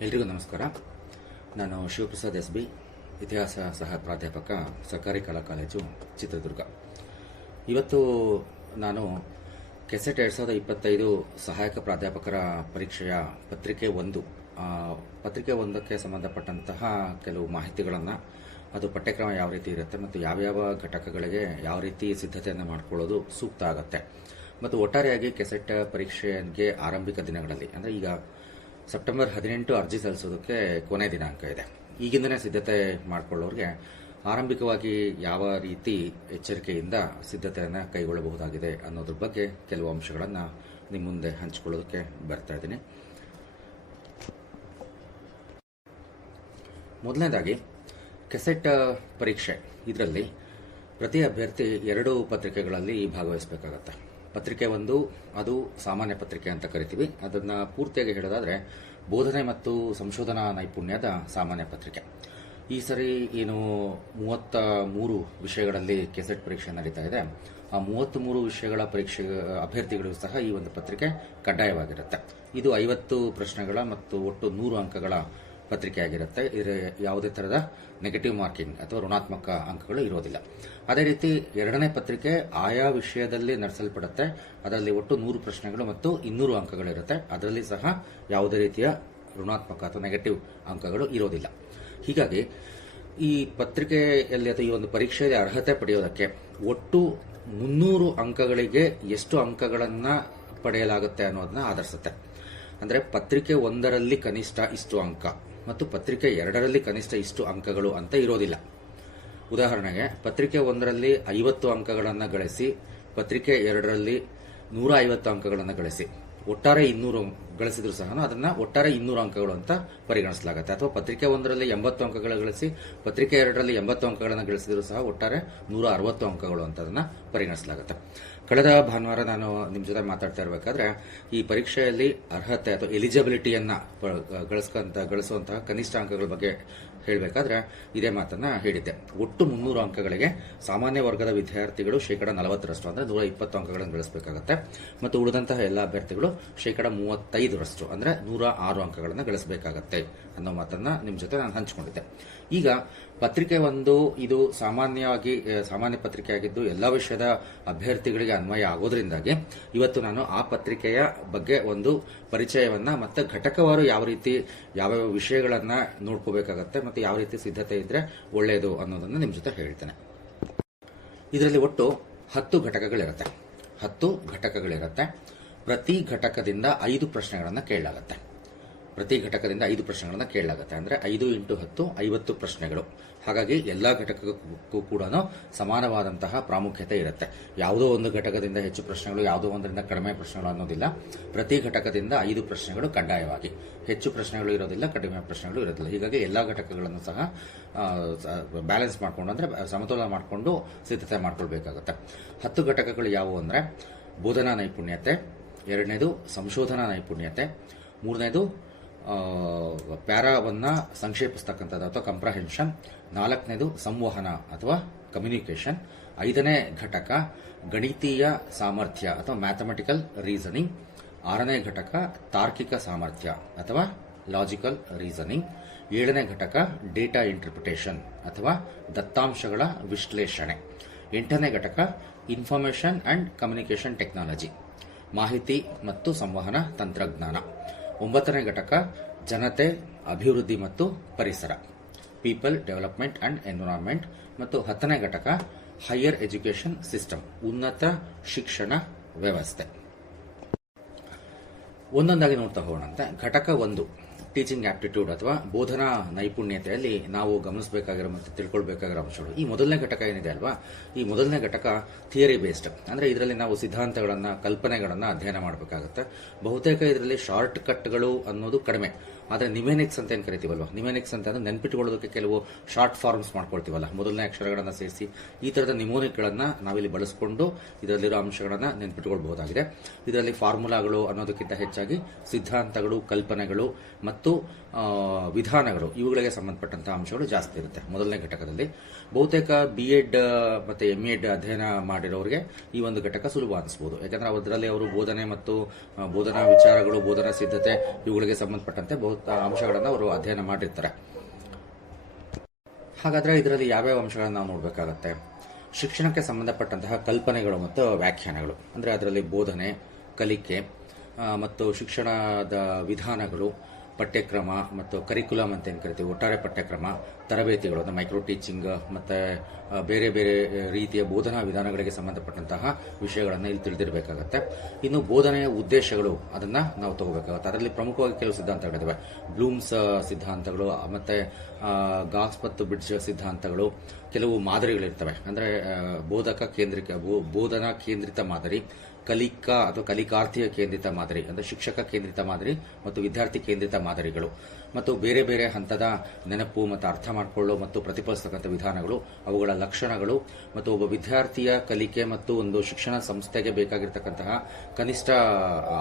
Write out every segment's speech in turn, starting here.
ಎಲ್ರಿಗೂ ನಮಸ್ಕಾರ. ನಾನು ಶಿವಪ್ರಸಾದ್ ಎಸ್ ಬಿ, ಇತಿಹಾಸ ಸಹ ಪ್ರಾಧ್ಯಾಪಕ, ಸರ್ಕಾರಿ ಕಲಾ ಕಾಲೇಜು, ಚಿತ್ರದುರ್ಗ. ಇವತ್ತು ನಾನು ಕೆಸೆಟ್ ಎರಡು ಸಾವಿರದ ಇಪ್ಪತ್ತೈದು ಸಹಾಯಕ ಪ್ರಾಧ್ಯಾಪಕರ ಪರೀಕ್ಷೆಯ ಪತ್ರಿಕೆ ಒಂದು ಪತ್ರಿಕೆ ಒಂದಕ್ಕೆ ಸಂಬಂಧಪಟ್ಟಂತಹ ಕೆಲವು ಮಾಹಿತಿಗಳನ್ನು, ಅದು ಪಠ್ಯಕ್ರಮ ಯಾವ ರೀತಿ ಇರುತ್ತೆ ಮತ್ತು ಯಾವ್ಯಾವ ಘಟಕಗಳಿಗೆ ಯಾವ ರೀತಿ ಸಿದ್ಧತೆಯನ್ನು ಮಾಡಿಕೊಳ್ಳೋದು ಸೂಕ್ತ ಆಗುತ್ತೆ. ಮತ್ತು ಒಟ್ಟಾರೆಯಾಗಿ ಕೆಸೆಟ್ ಪರೀಕ್ಷೆಗೆ ಆರಂಭಿಕ ದಿನಗಳಲ್ಲಿ, ಅಂದರೆ ಈಗ ಸೆಪ್ಟೆಂಬರ್ ಹದಿನೆಂಟು ಅರ್ಜಿ ಸಲ್ಲಿಸೋದಕ್ಕೆ ಕೊನೆ ದಿನಾಂಕ ಇದೆ. ಈಗಿಂದನೇ ಸಿದ್ಧತೆ ಮಾಡಿಕೊಳ್ಳೋರಿಗೆ ಆರಂಭಿಕವಾಗಿ ಯಾವ ರೀತಿ ಎಚ್ಚರಿಕೆಯಿಂದ ಸಿದ್ಧತೆಯನ್ನು ಕೈಗೊಳ್ಳಬಹುದಾಗಿದೆ ಅನ್ನೋದ್ರ ಬಗ್ಗೆ ಕೆಲವು ಅಂಶಗಳನ್ನು ನಿಮ್ಮ ಮುಂದೆ ಹಂಚಿಕೊಳ್ಳೋದಕ್ಕೆ ಬರ್ತಾ ಇದ್ದೀನಿ. ಮೊದಲನೇದಾಗಿ, ಕೆಸೆಟ್ ಪರೀಕ್ಷೆ. ಇದರಲ್ಲಿ ಪ್ರತಿ ಅಭ್ಯರ್ಥಿ ಎರಡು ಪತ್ರಿಕೆಗಳಲ್ಲಿ ಭಾಗವಹಿಸಬೇಕಾಗತ್ತೆ. ಪತ್ರಿಕೆ ಒಂದು, ಅದು ಸಾಮಾನ್ಯ ಪತ್ರಿಕೆ ಅಂತ ಕರಿತೀವಿ. ಅದನ್ನು ಪೂರ್ತಿಯಾಗಿ ಹೇಳೋದಾದ್ರೆ, ಬೋಧನೆ ಮತ್ತು ಸಂಶೋಧನಾ ನೈಪುಣ್ಯದ ಸಾಮಾನ್ಯ ಪತ್ರಿಕೆ. ಈ ಸರಿ ಏನು ಮೂವತ್ತ ಮೂರು ವಿಷಯಗಳಲ್ಲಿ ಕೆಸೆಟ್ ಪರೀಕ್ಷೆ ನಡೀತಾ ಇದೆ. ಆ ಮೂವತ್ತ್ ಮೂರು ವಿಷಯಗಳ ಪರೀಕ್ಷೆ, ಅಭ್ಯರ್ಥಿಗಳು ಸಹ ಈ ಒಂದು ಪತ್ರಿಕೆ ಕಡ್ಡಾಯವಾಗಿರುತ್ತೆ. ಇದು ಐವತ್ತು ಪ್ರಶ್ನೆಗಳ ಮತ್ತು ಒಟ್ಟು ನೂರು ಅಂಕಗಳ ಪತ್ರಿಕೆ ಆಗಿರುತ್ತೆ. ಇದರ ಯಾವುದೇ ಥರದ ನೆಗೆಟಿವ್ ಮಾರ್ಕಿಂಗ್ ಅಥವಾ ಋಣಾತ್ಮಕ ಅಂಕಗಳು ಇರೋದಿಲ್ಲ. ಅದೇ ರೀತಿ ಎರಡನೇ ಪತ್ರಿಕೆ ಆಯಾ ವಿಷಯದಲ್ಲಿ ನಡೆಸಲ್ಪಡುತ್ತೆ. ಅದರಲ್ಲಿ ಒಟ್ಟು ನೂರು ಪ್ರಶ್ನೆಗಳು ಮತ್ತು ಇನ್ನೂರು ಅಂಕಗಳಿರುತ್ತೆ ಅದರಲ್ಲಿ ಸಹ ಯಾವುದೇ ರೀತಿಯ ಋಣಾತ್ಮಕ ಅಥವಾ ನೆಗೆಟಿವ್ ಅಂಕಗಳು ಇರೋದಿಲ್ಲ. ಹೀಗಾಗಿ ಈ ಪತ್ರಿಕೆಯಲ್ಲಿ ಅಥವಾ ಈ ಒಂದು ಪರೀಕ್ಷೆಯಲ್ಲಿ ಅರ್ಹತೆ ಪಡೆಯೋದಕ್ಕೆ ಒಟ್ಟು ಮುನ್ನೂರು ಅಂಕಗಳಿಗೆ ಎಷ್ಟು ಅಂಕಗಳನ್ನ ಪಡೆಯಲಾಗುತ್ತೆ ಅನ್ನೋದನ್ನ ಆಧರಿಸುತ್ತೆ. ಅಂದ್ರೆ ಪತ್ರಿಕೆ ಒಂದರಲ್ಲಿ ಕನಿಷ್ಠ ಇಷ್ಟು ಅಂಕ. ಮತ್ತು ಪತ್ರಿಕೆ ಎರಡರಲ್ಲಿ ಕನಿಷ್ಠ ಇಷ್ಟು ಅಂಕಗಳು ಅಂತ ಇರೋದಿಲ್ಲ. ಉದಾಹರಣೆಗೆ, ಪತ್ರಿಕೆ ಒಂದರಲ್ಲಿ ಐವತ್ತು ಅಂಕಗಳನ್ನು ಗಳಿಸಿ, ಪತ್ರಿಕೆ ಎರಡರಲ್ಲಿ ನೂರ ಐವತ್ತು ಅಂಕಗಳನ್ನು ಗಳಿಸಿ. ಒಟ್ಟಾರೆ ಇನ್ನೂರು ಗಳಿಸಿದ್ರು ಸಹ ಅದನ್ನ ಒಟ್ಟಾರೆ ಇನ್ನೂರು ಅಂಕಗಳು ಅಂತ ಪರಿಗಣಿಸಲಾಗುತ್ತೆ. ಅಥವಾ ಪತ್ರಿಕೆ ಒಂದರಲ್ಲಿ ಎಂಬತ್ತು ಅಂಕಗಳು ಗಳಿಸಿ, ಪತ್ರಿಕೆ ಎರಡರಲ್ಲಿ ಎಂಬತ್ತು ಅಂಕಗಳನ್ನು ಗಳಿಸಿದ್ರು ಸಹ ಒಟ್ಟಾರೆ ನೂರ ಅರವತ್ತು ಅಂಕಗಳು ಅಂತ ಅದನ್ನ ಪರಿಗಣಿಸಲಾಗುತ್ತೆ. ಕಳೆದ ಭಾನುವಾರ ನಾನು ನಿಮ್ಮ ಜೊತೆ ಮಾತಾಡ್ತಾ ಇರಬೇಕಾದ್ರೆ, ಈ ಪರೀಕ್ಷೆಯಲ್ಲಿ ಅರ್ಹತೆ ಅಥವಾ ಎಲಿಜಿಬಿಲಿಟಿಯನ್ನ ಗಳಿಸುವಂತಹ ಕನಿಷ್ಠ ಅಂಕಗಳ ಬಗ್ಗೆ ಹೇಳಬೇಕಾದ್ರೆ ಇದೇ ಮಾತನ್ನ ಹೇಳಿದ್ದೆ. ಒಟ್ಟು ಮುನ್ನೂರು ಅಂಕಗಳಿಗೆ ಸಾಮಾನ್ಯ ವರ್ಗದ ವಿದ್ಯಾರ್ಥಿಗಳು ಶೇಕಡ ನಲವತ್ತರಷ್ಟು, ಅಂದ್ರೆ ನೂರ ಇಪ್ಪತ್ತು ಅಂಕಗಳನ್ನು ಗಳಿಸಬೇಕಾಗುತ್ತೆ. ಮತ್ತು ಉಳಿದಂತಹ ಎಲ್ಲ ಅಭ್ಯರ್ಥಿಗಳು ಶೇಕಡ ಮೂವತ್ತೈದರಷ್ಟು, ಅಂದ್ರೆ ನೂರ ಆರು ಅಂಕಗಳನ್ನು ಗಳಿಸಬೇಕಾಗತ್ತೆ ಅನ್ನೋ ಮಾತನ್ನ ನಿಮ್ಮ ಜೊತೆ ನಾನು ಹಂಚಿಕೊಂಡಿದ್ದೆ. ಈಗ ಪತ್ರಿಕೆ ಒಂದು, ಇದು ಸಾಮಾನ್ಯವಾಗಿ ಸಾಮಾನ್ಯ ಪತ್ರಿಕೆ ಆಗಿದ್ದು ಎಲ್ಲ ವಿಷಯದ ಅಭ್ಯರ್ಥಿಗಳಿಗೆ ಅನ್ವಯ ಆಗೋದ್ರಿಂದಾಗಿ ಇವತ್ತು ನಾನು ಆ ಪತ್ರಿಕೆಯ ಬಗ್ಗೆ ಒಂದು ಪರಿಚಯವನ್ನ ಮತ್ತೆ ಘಟಕವಾರು ಯಾವ ರೀತಿ, ಯಾವ್ಯಾವ ವಿಷಯಗಳನ್ನ ನೋಡ್ಕೋಬೇಕಾಗತ್ತೆ ಮತ್ತೆ ಯಾವ ರೀತಿ ಸಿದ್ಧತೆ ಇದ್ರೆ ಒಳ್ಳೆಯದು ಅನ್ನೋದನ್ನ ನಿಮ್ಮ ಜೊತೆ ಹೇಳ್ತೇನೆ. ಇದರಲ್ಲಿ ಒಟ್ಟು ಹತ್ತು ಘಟಕಗಳಿರುತ್ತೆ. ಹತ್ತು ಘಟಕಗಳಿರುತ್ತೆ. ಪ್ರತಿ ಘಟಕದಿಂದ ಐದು ಪ್ರಶ್ನೆಗಳನ್ನು ಕೇಳಲಾಗುತ್ತೆ. ಪ್ರತಿ ಘಟಕದಿಂದ ಐದು ಪ್ರಶ್ನೆಗಳನ್ನು ಕೇಳಲಾಗುತ್ತೆ. ಅಂದರೆ ಐದು ಇಂಟು ಹತ್ತು, ಐವತ್ತು ಪ್ರಶ್ನೆಗಳು. ಹಾಗಾಗಿ ಎಲ್ಲ ಘಟಕಕ್ಕೂ ಕೂಡ ಸಮಾನವಾದಂತಹ ಪ್ರಾಮುಖ್ಯತೆ ಇರುತ್ತೆ. ಯಾವುದೋ ಒಂದು ಘಟಕದಿಂದ ಹೆಚ್ಚು ಪ್ರಶ್ನೆಗಳು, ಯಾವುದೋ ಒಂದರಿಂದ ಕಡಿಮೆ ಪ್ರಶ್ನೆಗಳು ಅನ್ನೋದಿಲ್ಲ. ಪ್ರತಿ ಘಟಕದಿಂದ ಐದು ಪ್ರಶ್ನೆಗಳು ಕಡ್ಡಾಯವಾಗಿ. ಹೆಚ್ಚು ಪ್ರಶ್ನೆಗಳು ಇರೋದಿಲ್ಲ, ಕಡಿಮೆ ಪ್ರಶ್ನೆಗಳು ಇರೋದಿಲ್ಲ. ಹೀಗಾಗಿ ಎಲ್ಲ ಘಟಕಗಳನ್ನು ಸಹ ಬ್ಯಾಲೆನ್ಸ್ ಮಾಡಿಕೊಂಡು, ಅಂದರೆ ಸಮತೋಲನ ಮಾಡಿಕೊಂಡು ಸಿದ್ಧತೆ ಮಾಡ್ಕೊಳ್ಬೇಕಾಗುತ್ತೆ. ಹತ್ತು ಘಟಕಗಳು ಯಾವುವು ಅಂದರೆ ಬೋಧನಾ ನೈಪುಣ್ಯತೆ, ಎರಡನೇದು ಸಂಶೋಧನಾ ನೈಪುಣ್ಯತೆ, ಮೂರನೇದು ಪ್ಯಾರಾವನ್ನ ಸಂಕ್ಷೇಪಿಸ್ತಕ್ಕಂಥದ್ದು ಅಥವಾ ಕಂಪ್ರಹೆನ್ಷನ್ ನಾಲ್ಕನೇದು ಸಂವಹನ ಅಥವಾ ಕಮ್ಯುನಿಕೇಷನ್ ಐದನೇ ಘಟಕ ಗಣಿತೀಯ ಸಾಮರ್ಥ್ಯ ಅಥವಾ ಮ್ಯಾಥಮೆಟಿಕಲ್ ರೀಸನಿಂಗ್ ಆರನೇ ಘಟಕ ತಾರ್ಕಿಕ ಸಾಮರ್ಥ್ಯ ಅಥವಾ ಲಾಜಿಕಲ್ ರೀಸನಿಂಗ್ ಏಳನೇ ಘಟಕ ಡೇಟಾ ಇಂಟರ್ಪ್ರಿಟೇಷನ್ ಅಥವಾ ದತ್ತಾಂಶಗಳ ವಿಶ್ಲೇಷಣೆ. ಎಂಟನೇ ಘಟಕ ಇನ್ಫಾರ್ಮೇಷನ್ ಅಂಡ್ ಕಮ್ಯುನಿಕೇಷನ್ ಟೆಕ್ನಾಲಜಿ ಮಾಹಿತಿ ಮತ್ತು ಸಂವಹನ ತಂತ್ರಜ್ಞಾನ. ಒಂಬತ್ತನೇ ಘಟಕ, ಜನತೆ, ಅಭಿವೃದ್ಧಿ ಮತ್ತು ಪರಿಸರ, ಪೀಪಲ್ ಡೆವಲಪ್ಮೆಂಟ್ ಅಂಡ್ ಎನ್ವಿರಾನ್ಮೆಂಟ್, ಮತ್ತು ಹತ್ತನೇ ಘಟಕ, ಹೈಯರ್ ಎಜುಕೇಷನ್ ಸಿಸ್ಟಮ್, ಉನ್ನತ ಶಿಕ್ಷಣ ವ್ಯವಸ್ಥೆ. ಒಂದೊಂದಾಗಿ ನೋಡ್ತಾ ಹೋಗೋಣಂತೆ. ಘಟಕ ಒಂದು. ಟೀಚಿಂಗ್ ಆಪ್ಟಿಟ್ಯೂಡ್ ಅಥವಾ ಬೋಧನಾ ನೈಪುಣ್ಯತೆಯಲ್ಲಿ ನಾವು ಗಮನಿಸಬೇಕಾಗಿರೋ ಮತ್ತು ತಿಳ್ಕೊಳ್ಬೇಕಾಗಿರೋ ಅಂಶಗಳು. ಈ ಮೊದಲನೇ ಘಟಕ ಏನಿದೆ ಅಲ್ವಾ? ಈ ಮೊದಲನೇ ಘಟಕ ಥಿಯರಿ ಬೇಸ್ಡ್. ಅಂದ್ರೆ ಇದರಲ್ಲಿ ನಾವು ಸಿದ್ಧಾಂತಗಳನ್ನು, ಕಲ್ಪನೆಗಳನ್ನು ಅಧ್ಯಯನ ಮಾಡಬೇಕಾಗುತ್ತೆ. ಬಹುತೇಕ ಇದರಲ್ಲಿ ಶಾರ್ಟ್ ಕಟ್ಗಳು ಅನ್ನೋದು ಕಡಿಮೆ. ಆದ್ರೆ ನಿಮೆನಿಕ್ಸ್ ಅಂತ ಏನು ಕರಿತೀವಲ್ವ? ನಿಮೆನಿಕ್ಸ್ ಅಂತ ಅಂದ್ರೆ ನೆನ್ಪಿಟ್ಕೊಳ್ಳೋದಕ್ಕೆ ಕೆಲವು ಶಾರ್ಟ್ ಫಾರ್ಮ್ಸ್ ಮಾಡ್ಕೊಳ್ತೀವಲ್ಲ. ಮೊದಲನೇ ಅಕ್ಷರಗಳನ್ನು ಸೇರಿಸಿ ಈ ತರದ ನಿಮೋನಿಕ್ಗಳನ್ನು ನಾವಿಲ್ಲಿ ಬಳಸಿಕೊಂಡು ಇದರಲ್ಲಿರೋ ಅಂಶಗಳನ್ನು ನೆನ್ಪಿಟ್ಕೊಳ್ಬಹುದಾಗಿದೆ. ಇದರಲ್ಲಿ ಫಾರ್ಮುಲಾಗಳು ಅನ್ನೋದಕ್ಕಿಂತ ಹೆಚ್ಚಾಗಿ ಸಿದ್ಧಾಂತಗಳು, ಕಲ್ಪನೆಗಳು ಮತ್ತು ವಿಧಾನಗಳು ಇವುಗಳಿಗೆ ಸಂಬಂಧಪಟ್ಟಂತಹ ಅಂಶಗಳು ಜಾಸ್ತಿ ಇರುತ್ತೆ ಮೊದಲನೇ ಘಟಕದಲ್ಲಿ. ಬಹುತೇಕ ಬಿ ಎಡ್ ಮತ್ತೆ ಎಂ ಎಡ್ ಅಧ್ಯಯನ ಮಾಡಿರೋರಿಗೆ ಈ ಒಂದು ಘಟಕ ಸುಲಭ ಅನಿಸ್ಬೋದು. ಯಾಕಂದ್ರೆ ಅದರಲ್ಲಿ ಅವರು ಬೋಧನೆ ಮತ್ತು ಬೋಧನಾ ವಿಚಾರಗಳು, ಬೋಧನಾ ಸಿದ್ಧತೆ ಇವುಗಳಿಗೆ ಸಂಬಂಧಪಟ್ಟಂತೆ ಬಹುತ ಅಂಶಗಳನ್ನು ಅವರು ಅಧ್ಯಯನ ಮಾಡಿರ್ತಾರೆ. ಹಾಗಾದ್ರೆ ಇದರಲ್ಲಿ ಯಾವ್ಯಾವ ಅಂಶಗಳನ್ನು ನಾವು ನೋಡಬೇಕಾಗತ್ತೆ? ಶಿಕ್ಷಣಕ್ಕೆ ಸಂಬಂಧಪಟ್ಟಂತಹ ಕಲ್ಪನೆಗಳು ಮತ್ತು ವ್ಯಾಖ್ಯಾನಗಳು. ಅಂದರೆ ಅದರಲ್ಲಿ ಬೋಧನೆ, ಕಲಿಕೆ ಮತ್ತು ಶಿಕ್ಷಣದ ವಿಧಾನಗಳು ಪಠ್ಯಕ್ರಮ ಮತ್ತು ಕರಿಕುಲಮ್ ಅಂತ ಏನು ಕರಿತೀವಿ, ಒಟ್ಟಾರೆ ಪಠ್ಯಕ್ರಮ, ತರಬೇತಿಗಳು ಅಂದರೆ ಮೈಕ್ರೋ ಟೀಚಿಂಗ್ ಮತ್ತು ಬೇರೆ ಬೇರೆ ರೀತಿಯ ಬೋಧನಾ ವಿಧಾನಗಳಿಗೆ ಸಂಬಂಧಪಟ್ಟಂತಹ ವಿಷಯಗಳನ್ನು ಇಲ್ಲಿ ತಿಳಿದಿರಬೇಕಾಗತ್ತೆ. ಇನ್ನು ಬೋಧನೆಯ ಉದ್ದೇಶಗಳು ಅದನ್ನು ನಾವು ತಗೋಬೇಕಾಗುತ್ತೆ. ಅದರಲ್ಲಿ ಪ್ರಮುಖವಾಗಿ ಕೆಲವು ಸಿದ್ಧಾಂತಗಳಿವೆ ಬ್ಲೂಮ್ಸ್ ಸಿದ್ಧಾಂತಗಳು ಮತ್ತು ಗಾಕ್ಸ್ ಮತ್ತು ಬ್ರಿಡ್ಜ್ ಸಿದ್ಧಾಂತಗಳು, ಕೆಲವು ಮಾದರಿಗಳಿರ್ತವೆ. ಅಂದರೆ ಬೋಧಕ ಕೇಂದ್ರಿಕ ಬೋಧನಾ ಕೇಂದ್ರಿತ ಮಾದರಿ ಕಲಿಕಾ ಅಥವಾ ಕಲಿಕಾರ್ಥಿಯ ಕೇಂದ್ರಿತ ಮಾದರಿ, ಅಂದರೆ ಶಿಕ್ಷಕ ಕೇಂದ್ರಿತ ಮಾದರಿ ಮತ್ತು ವಿದ್ಯಾರ್ಥಿ ಕೇಂದ್ರಿತ ಮಾದರಿಗಳು. ಮತ್ತು ಬೇರೆ ಬೇರೆ ಹಂತದ ನೆನಪು ಮತ್ತು ಅರ್ಥ ಮಾಡಿಕೊಳ್ಳೋ ಮತ್ತು ಪ್ರತಿಫಲಿಸತಕ್ಕಂಥ ವಿಧಾನಗಳು, ಅವುಗಳ ಲಕ್ಷಣಗಳು ಮತ್ತು ಒಬ್ಬ ವಿದ್ಯಾರ್ಥಿಯ ಕಲಿಕೆ ಮತ್ತು ಒಂದು ಶಿಕ್ಷಣ ಸಂಸ್ಥೆಗೆ ಬೇಕಾಗಿರ್ತಕ್ಕಂತಹ ಕನಿಷ್ಠ